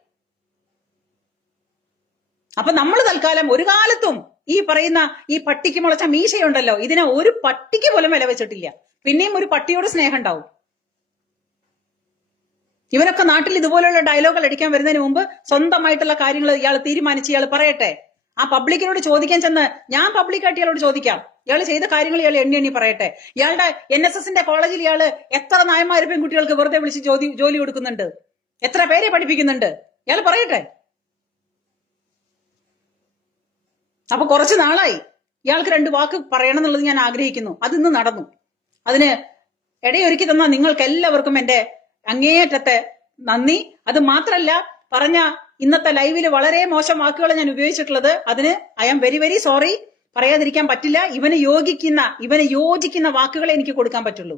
അപ്പൊ നമ്മൾ തൽക്കാലം ഒരു കാലത്തും ഈ പറയുന്ന ഈ പട്ടിക്ക് മുളച്ച മീശയുണ്ടല്ലോ, ഇതിനെ ഒരു പട്ടിക്ക് പോലും വില വെച്ചിട്ടില്ല. പിന്നെയും ഒരു പട്ടിയോട് സ്നേഹം ഉണ്ടാവും. ഇവനൊക്കെ നാട്ടിൽ ഇതുപോലുള്ള ഡയലോഗുകൾ അടിക്കാൻ വരുന്നതിന് മുമ്പ് സ്വന്തമായിട്ടുള്ള കാര്യങ്ങൾ ഇയാൾ തീരുമാനിച്ച് ഇയാൾ പറയട്ടെ. ആ പബ്ലിക്കിനോട് ചോദിക്കാൻ ചെന്ന് ഞാൻ പബ്ലിക്കായിട്ട് ഇയാളോട് ചോദിക്കാം. ഇയാൾ ചെയ്ത കാര്യങ്ങൾ ഇയാൾ എണ്ണി പറയട്ടെ. ഇയാളുടെ NSSന്റെ കോളേജിൽ ഇയാള് എത്ര നായന്മാര് പെൺകുട്ടികൾക്ക് വെറുതെ വിളിച്ച് ജോലി കൊടുക്കുന്നുണ്ട്, എത്ര പേരെ പഠിപ്പിക്കുന്നുണ്ട്, ഇയാൾ പറയട്ടെ. അപ്പൊ കുറച്ചു നാളായി ഇയാൾക്ക് 2 വാക്ക് പറയണം എന്നുള്ളത് ഞാൻ ആഗ്രഹിക്കുന്നു. അതിന്ന് നടന്നു. അതിന് ഇടയൊരുക്കി തന്ന നിങ്ങൾക്ക് എല്ലാവർക്കും എന്റെ അങ്ങേയറ്റത്തെ നന്ദി. അത് മാത്രല്ല, പറഞ്ഞ ഇന്നത്തെ ലൈവില് വളരെ മോശം വാക്കുകൾ ഞാൻ ഉപയോഗിച്ചിട്ടുള്ളത്. അതിന് I am very very sorry. പറയാതിരിക്കാൻ പറ്റില്ല. ഇവന് യോജിക്കുന്ന വാക്കുകളെ എനിക്ക് കൊടുക്കാൻ പറ്റുള്ളൂ.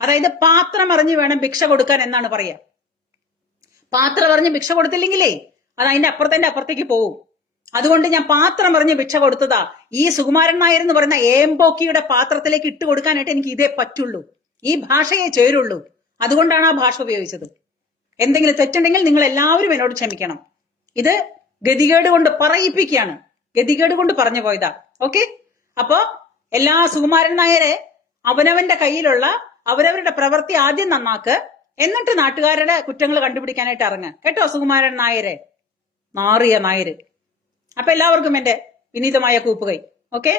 അതായത് പാത്രം അറിഞ്ഞ് വേണം ഭിക്ഷ കൊടുക്കാൻ എന്നാണ് പറയാ. പാത്രം അറിഞ്ഞ് ഭിക്ഷ കൊടുത്തില്ലെങ്കിലേ അത് അതിന്റെ അപ്പുറത്തേക്ക് പോവും. അതുകൊണ്ട് ഞാൻ പാത്രം അറിഞ്ഞ് ഭിക്ഷ കൊടുത്തതാ. ഈ സുകുമാരൻ നായർ എന്ന് പറയുന്ന ഏംബോക്കിയുടെ പാത്രത്തിലേക്ക് ഇട്ട് കൊടുക്കാനായിട്ട് എനിക്ക് ഇതേ പറ്റുള്ളൂ. ഈ ഭാഷയെ ചേരുള്ളൂ. അതുകൊണ്ടാണ് ആ ഭാഷ ഉപയോഗിച്ചത്. എന്തെങ്കിലും തെറ്റുണ്ടെങ്കിൽ നിങ്ങൾ എല്ലാവരും എന്നോട് ക്ഷമിക്കണം. ഇത് ഗതികേട് കൊണ്ട് പറയിപ്പിക്കുകയാണ്. ഗതികേട് കൊണ്ട് പറഞ്ഞു പോയതാ. ഓക്കെ? അപ്പോ എല്ലാ സുകുമാരൻ നായരെ അവനവന്റെ കയ്യിലുള്ള അവരവരുടെ പ്രവൃത്തി ആദ്യം നന്നാക്ക്, എന്നിട്ട് നാട്ടുകാരുടെ കുറ്റങ്ങൾ കണ്ടുപിടിക്കാനായിട്ട് ഇറങ്ങുക. കേട്ടോ സുകുമാരൻ നായരെ? നാറിയ നായര്. അപ്പൊ എല്ലാവർക്കും എന്റെ വിനീതമായ കൂപ്പുകൈ. ഓക്കെ?